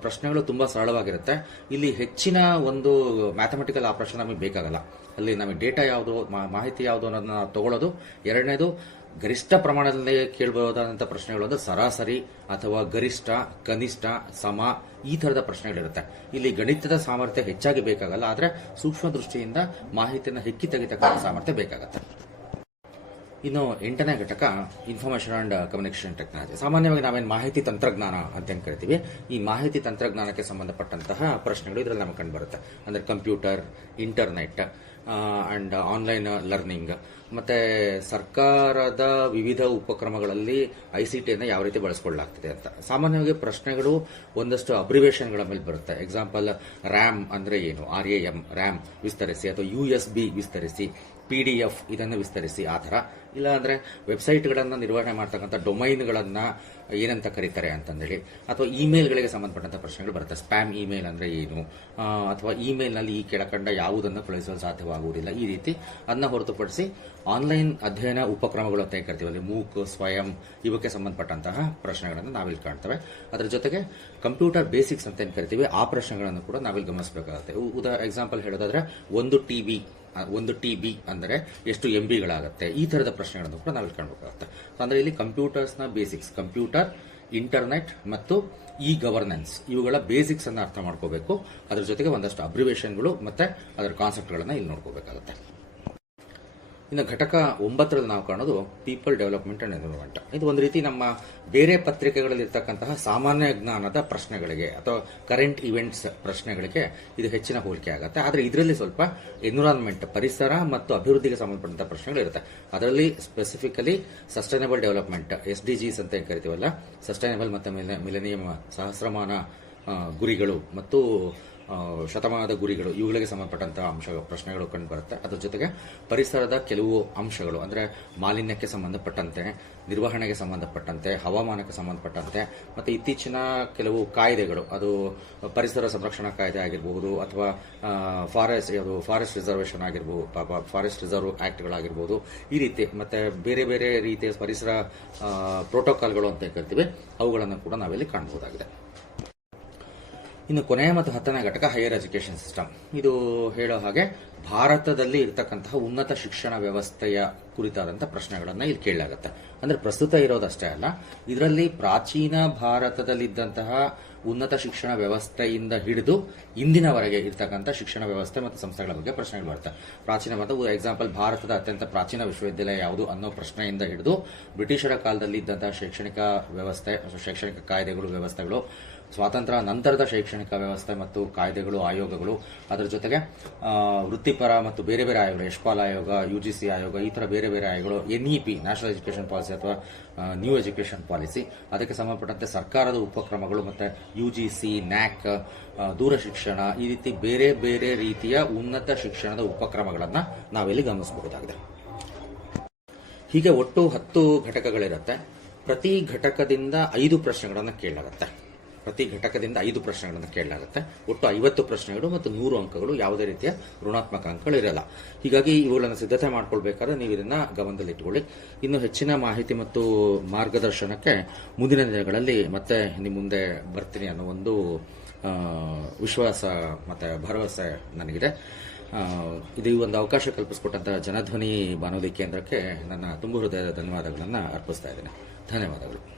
ಪ್ರಶ್ನೆಗಳು ತುಂಬಾ ಸರಳವಾಗಿರುತ್ತೆ. ಇಲ್ಲಿ ಹೆಚ್ಚಿನ ಒಂದು ಮ್ಯಾಥಮೆಟಿಕಲ್ ಆಪರೇಷನ್ ನಮಗೆ ಬೇಕಾಗಲ್ಲ. ಅಲ್ಲಿ ನಮಗೆ ಡೇಟಾ ಯಾವುದು ಮಾಹಿತಿ ಯಾವುದು ಅನ್ನೋದನ್ನ ತಗೊಳ್ಳೋದು. ಎರಡನೇದು ಗರಿಷ್ಠ ಪ್ರಮಾಣದಲ್ಲಿ ಕೇಳಬಹುದಾದಂತಹ ಪ್ರಶ್ನೆಗಳು ಅಂದ್ರೆ ಸರಾಸರಿ ಅಥವಾ ಗರಿಷ್ಠ, ಕನಿಷ್ಠ, ಸಮ ಈ ತರದ ಪ್ರಶ್ನೆಗಳಿರುತ್ತೆ. ಇಲ್ಲಿ ಗಣಿತದ ಸಾಮರ್ಥ್ಯ ಹೆಚ್ಚಾಗಿ ಬೇಕಾಗಲ್ಲ, ಆದ್ರೆ ಸೂಕ್ಷ್ಮ ದೃಷ್ಟಿಯಿಂದ ಮಾಹಿತಿಯನ್ನು ಹೆಕ್ಕಿ ತೆಗಿತಕ್ಕಂಥ ಸಾಮರ್ಥ್ಯ ಬೇಕಾಗುತ್ತೆ. ಇನ್ನು ಎಂಟನೇ ಘಟಕ ಇನ್ಫಾರ್ಮೇಶನ್ ಅಂಡ್ ಕಮ್ಯುನಿಕೇಶನ್ ಟೆಕ್ನಾಲಜಿ ಸಾಮಾನ್ಯವಾಗಿ ನಾವೇನು ಮಾಹಿತಿ ತಂತ್ರಜ್ಞಾನ ಅಂತ ಏನ್ ಕರಿತೀವಿ? ಈ ಮಾಹಿತಿ ತಂತ್ರಜ್ಞಾನಕ್ಕೆ ಸಂಬಂಧಪಟ್ಟಂತಹ ಪ್ರಶ್ನೆಗಳು ಇದರಲ್ಲಿ ನಮಗೆ ಕಂಡುಬರುತ್ತೆ ಅಂದ್ರೆ computer internet and online learning ಮತ್ತೆ ಸರ್ಕಾರದ ವಿವಿಧ ಉಪಕ್ರಮಗಳಲ್ಲಿ ಐ ಸಿ ಟಿಯನ್ನು ಯಾವ ರೀತಿ ಬಳಸ್ಕೊಳ್ಳಲಾಗ್ತಿದೆ ಅಂತ. ಸಾಮಾನ್ಯವಾಗಿ ಪ್ರಶ್ನೆಗಳು ಒಂದಷ್ಟು ಅಬ್ರಿವೇಷನ್ಗಳ ಮೇಲೆ ಬರುತ್ತೆ. ಎಕ್ಸಾಂಪಲ್ ರ್ಯಾಮ್ ಅಂದ್ರೆ ಏನು? ಆರ್ ಎ ಎಂ, ರ್ಯಾಮ್ ವಿಸ್ತರಿಸಿ ಅಥವಾ ಯು ಎಸ್ ಬಿ ವಿಸ್ತರಿಸಿ, ಪಿ ಡಿ ಎಫ್ ಇದನ್ನು ವಿಸ್ತರಿಸಿ, ಆ ಥರ. ಇಲ್ಲ ಅಂದ್ರೆ ವೆಬ್ಸೈಟ್ಗಳನ್ನು ನಿರ್ವಹಣೆ ಮಾಡ್ತಕ್ಕಂಥ ಡೊಮೈನ್ಗಳನ್ನು ಏನಂತ ಕರೀತಾರೆ ಅಂತಂದೇಳಿ. ಅಥವಾ ಇಮೇಲ್ಗಳಿಗೆ ಸಂಬಂಧಪಟ್ಟಂಥ ಪ್ರಶ್ನೆಗಳು ಬರುತ್ತೆ. ಸ್ಪ್ಯಾಮ್ ಇಮೇಲ್ ಅಂದರೆ ಏನು? ಅಥವಾ ಇಮೇಲ್ನಲ್ಲಿ ಈ ಕೆಳಕಂಡ ಯಾವುದನ್ನು ಕಳುಹಿಸಲು ಸಾಧ್ಯವಾಗುವುದಿಲ್ಲ. ಈ ರೀತಿ ಅದನ್ನ ಹೊರತುಪಡಿಸಿ ಆನ್ಲೈನ್ ಅಧ್ಯಯನ ಉಪಕ್ರಮಗಳು ಅಂತ ಏನು ಕರಿತೀವಿ ಅಲ್ಲಿ ಮೂಕ್, ಸ್ವಯಂ ಇವಕ್ಕೆ ಸಂಬಂಧಪಟ್ಟಂತಹ ಪ್ರಶ್ನೆಗಳನ್ನು ನಾವಿಲ್ಲಿ ಕಾಣ್ತೇವೆ. ಅದರ ಜೊತೆಗೆ ಕಂಪ್ಯೂಟರ್ ಬೇಸಿಕ್ಸ್ ಅಂತ ಏನು ಕರಿತೀವಿ ಆ ಪ್ರಶ್ನೆಗಳನ್ನು ಕೂಡ ನಾವಿಲ್ಲಿ ಗಮನಿಸಬೇಕಾಗುತ್ತೆ. ಉದಾ, ಎಕ್ಸಾಂಪಲ್ ಹೇಳೋದಾದ್ರೆ ಒಂದು ಟಿ ಬಿ ಒಂದು ಟಿ ಬಿ ಅಂದರೆ ಎಷ್ಟು ಎಂ ಬಿಗಳಾಗುತ್ತೆ ಈ ಥರದ ಪ್ರಶ್ನೆಗಳನ್ನು ಕೂಡ ನಾವಿಲ್ಲಿ ಕಾಣಬೇಕಾಗುತ್ತೆ. ಅಂದ್ರೆ ಇಲ್ಲಿ ಕಂಪ್ಯೂಟರ್ಸ್ನ ಬೇಸಿಕ್ಸ್, ಕಂಪ್ಯೂಟರ್, ಇಂಟರ್ನೆಟ್ ಮತ್ತು ಇ ಗವರ್ನೆನ್ಸ್ ಇವುಗಳ ಬೇಸಿಕ್ಸ್ ಅನ್ನು ಅರ್ಥ ಮಾಡ್ಕೋಬೇಕು. ಅದರ ಜೊತೆಗೆ ಒಂದಷ್ಟು ಅಬ್ರಿವೇಷನ್ಗಳು ಮತ್ತೆ ಅದರ ಕಾನ್ಸೆಪ್ಟ್ಗಳನ್ನು ಇಲ್ಲಿ ನೋಡ್ಕೋಬೇಕಾಗುತ್ತೆ. ಇನ್ನು ಘಟಕ ಒಂಬತ್ತರಲ್ಲಿ ನಾವು ಕಾಣೋದು ಪೀಪಲ್ ಡೆವಲಪ್ಮೆಂಟ್ ಅಂಡ್ ಎನ್ವಿರಾನ್ಮೆಂಟ್. ಇದು ಒಂದು ರೀತಿ ನಮ್ಮ ಬೇರೆ ಪತ್ರಿಕೆಗಳಲ್ಲಿ ಇರ್ತಕ್ಕಂತಹ ಸಾಮಾನ್ಯ ಜ್ಞಾನದ ಪ್ರಶ್ನೆಗಳಿಗೆ ಅಥವಾ ಕರೆಂಟ್ ಇವೆಂಟ್ಸ್ ಪ್ರಶ್ನೆಗಳಿಗೆ ಇದು ಹೆಚ್ಚಿನ ಹೋಲಿಕೆ ಆಗುತ್ತೆ. ಆದರೆ ಇದರಲ್ಲಿ ಸ್ವಲ್ಪ ಎನ್ವಿರಾನ್ಮೆಂಟ್ ಪರಿಸರ ಮತ್ತು ಅಭಿವೃದ್ಧಿಗೆ ಸಂಬಂಧಪಟ್ಟಂಥ ಪ್ರಶ್ನೆಗಳು ಇರುತ್ತೆ ಅದರಲ್ಲಿ specifically sustainable development S D Gs ಅಂತ ಏನು ಕರಿತೀವಲ್ಲ? ಸಸ್ಟೈನಬಲ್ ಮತ್ತು ಮಿಲೆನಿಯಂ ಸಹಸ್ರಮಾನ ಗುರಿಗಳು ಮತ್ತು ಶತಮಾನದ ಗುರಿಗಳು, ಇವುಗಳಿಗೆ ಸಂಬಂಧಪಟ್ಟಂತಹ ಅಂಶಗಳು, ಪ್ರಶ್ನೆಗಳು ಕಂಡು ಬರುತ್ತೆ. ಅದ್ರ ಜೊತೆಗೆ ಪರಿಸರದ ಕೆಲವು ಅಂಶಗಳು, ಅಂದ್ರೆ ಮಾಲಿನ್ಯಕ್ಕೆ ಸಂಬಂಧಪಟ್ಟಂತೆ, ನಿರ್ವಹಣೆಗೆ ಸಂಬಂಧಪಟ್ಟಂತೆ, ಹವಾಮಾನಕ್ಕೆ ಸಂಬಂಧಪಟ್ಟಂತೆ, ಮತ್ತೆ ಇತ್ತೀಚಿನ ಕೆಲವು ಕಾಯ್ದೆಗಳು, ಅದು ಪರಿಸರ ಸಂರಕ್ಷಣಾ ಕಾಯ್ದೆ ಆಗಿರಬಹುದು, ಅಥವಾ ಫಾರೆಸ್ಟ್ ಅದು ಫಾರೆಸ್ಟ್ ರಿಸರ್ವೇಷನ್ ಆಗಿರ್ಬೋದು ಫಾರೆಸ್ಟ್ ರಿಸರ್ವ್ ಆಕ್ಟ್ಗಳಾಗಿರ್ಬೋದು ಈ ರೀತಿ, ಮತ್ತೆ ಬೇರೆ ಬೇರೆ ರೀತಿಯ ಪರಿಸರ ಪ್ರೋಟೋಕಾಲ್ಗಳು ಅಂತ ಕರಿತೀವಿ ಅವುಗಳನ್ನು ಕೂಡ ನಾವಿಲ್ಲಿ ಕಾಣಬಹುದಾಗಿದೆ ಇನ್ನು ಕೊನೆಯ ಮತ್ತು ಹತ್ತನೇ ಘಟಕ ಹೈಯರ್ ಎಜುಕೇಶನ್ ಸಿಸ್ಟಮ್ ಇದು ಹೇಳೋ ಹಾಗೆ ಭಾರತದಲ್ಲಿ ಇರತಕ್ಕಂತಹ ಉನ್ನತ ಶಿಕ್ಷಣ ವ್ಯವಸ್ಥೆಯ ಕುರಿತಾದಂತಹ ಪ್ರಶ್ನೆಗಳನ್ನು ಇಲ್ಲಿ ಕೇಳಲಾಗುತ್ತೆ. ಅಂದ್ರೆ ಪ್ರಸ್ತುತ ಇರೋದಷ್ಟೇ ಅಲ್ಲ, ಇದರಲ್ಲಿ ಪ್ರಾಚೀನ ಭಾರತದಲ್ಲಿದ್ದಂತಹ ಉನ್ನತ ಶಿಕ್ಷಣ ವ್ಯವಸ್ಥೆಯಿಂದ ಹಿಡಿದು ಇಂದಿನವರೆಗೆ ಇರ್ತಕ್ಕಂಥ ಶಿಕ್ಷಣ ವ್ಯವಸ್ಥೆ ಮತ್ತು ಸಂಸ್ಥೆಗಳ ಬಗ್ಗೆ ಪ್ರಶ್ನೆಗಳು ಬರುತ್ತೆ. ಪ್ರಾಚೀನ ಮತ್ತು ಎಕ್ಸಾಂಪಲ್ ಭಾರತದ ಅತ್ಯಂತ ಪ್ರಾಚೀನ ವಿಶ್ವವಿದ್ಯಾಲಯ ಯಾವುದು ಅನ್ನೋ ಪ್ರಶ್ನೆಯಿಂದ ಹಿಡಿದು ಬ್ರಿಟಿಷರ ಕಾಲದಲ್ಲಿ ಇದ್ದಂತಹ ಶೈಕ್ಷಣಿಕ ವ್ಯವಸ್ಥೆ ಶೈಕ್ಷಣಿಕ ಕಾಯ್ದೆಗಳು, ವ್ಯವಸ್ಥೆಗಳು ಸ್ವಾತಂತ್ರ್ಯ, ನಂತರದ ಶೈಕ್ಷಣಿಕ ವ್ಯವಸ್ಥೆ ಮತ್ತು ಕಾಯ್ದೆಗಳು, ಆಯೋಗಗಳು. ಅದರ ಜೊತೆಗೆ ವೃತ್ತಿಪರ ಮತ್ತು ಬೇರೆ ಬೇರೆ ಆಯೋಗ, ಯಶ್ಪಾಲ್ ಆಯೋಗ, ಯು ಜಿ ಸಿ ಆಯೋಗ, ಈ ತರ ಬೇರೆ ಬೇರೆ ಆಯೋಗಗಳು, ಎನ್ಇಪಿ ನ್ಯಾಷನಲ್ ಎಜುಕೇಶನ್ ಪಾಲಿಸಿ ಅಥವಾ ನ್ಯೂ ಎಜುಕೇಶನ್ ಪಾಲಿಸಿ ಅದಕ್ಕೆ ಸಂಬಂಧಪಟ್ಟಂತೆ ಸರ್ಕಾರದ ಉಪಕ್ರಮಗಳು ಮತ್ತೆ ಸಿ, ನ್ಯಾಕ್ ದೂರ ಶಿಕ್ಷಣ, ಈ ರೀತಿ ಬೇರೆ ಬೇರೆ ರೀತಿಯ ಉನ್ನತ ಶಿಕ್ಷಣದ ಉಪಕ್ರಮಗಳನ್ನು ನಾವಿಲ್ಲಿ ಗಮನಿಸಬಹುದಾಗಿದೆ. ಹೀಗೆ ಒಟ್ಟು ಹತ್ತು ಘಟಕಗಳಿರುತ್ತೆ. ಪ್ರತಿ ಘಟಕದಿಂದ ಐದು ಪ್ರಶ್ನೆಗಳನ್ನು ಕೇಳಲಾಗುತ್ತೆ. ಪ್ರತಿ ಘಟಕದಿಂದ ಐದು ಪ್ರಶ್ನೆಗಳನ್ನು ಕೇಳಲಾಗುತ್ತೆ. ಒಟ್ಟು ಐವತ್ತು ಪ್ರಶ್ನೆಗಳು ಮತ್ತು ನೂರು ಅಂಕಗಳು ಯಾವುದೇ ರೀತಿಯ ಋಣಾತ್ಮಕ ಅಂಕಗಳು ಇರಲ್ಲ. ಹೀಗಾಗಿ ಇವುಗಳನ್ನು ಸಿದ್ಧತೆ ಮಾಡ್ಕೊಳ್ಬೇಕಾದ್ರೆ ನೀವು ಇದನ್ನ ಗಮನದಲ್ಲಿಟ್ಟುಕೊಳ್ಳಿ ಇನ್ನು ಹೆಚ್ಚಿನ ಮಾಹಿತಿ ಮತ್ತು ಮಾರ್ಗದರ್ಶನಕ್ಕೆ ಮುಂದಿನ ದಿನಗಳಲ್ಲಿ ಮತ್ತೆ ನಿಮ್ಮ ಮುಂದೆ ಬರ್ತೀನಿ ಅನ್ನೋ ಒಂದು ವಿಶ್ವಾಸ ಮತ್ತೆ ಭರವಸೆ ನನಗಿದೆ. ಇದು ಈ ಒಂದು ಅವಕಾಶ ಕಲ್ಪಿಸಿಕೊಟ್ಟಂತಹ ಜನಧ್ವನಿ ಬಾನುಲಿ ಕೇಂದ್ರಕ್ಕೆ ನನ್ನ ತುಂಬು ಹೃದಯದ ಧನ್ಯವಾದಗಳನ್ನು ಅರ್ಪಿಸ್ತಾ ಇದ್ದೇನೆ. ಧನ್ಯವಾದಗಳು.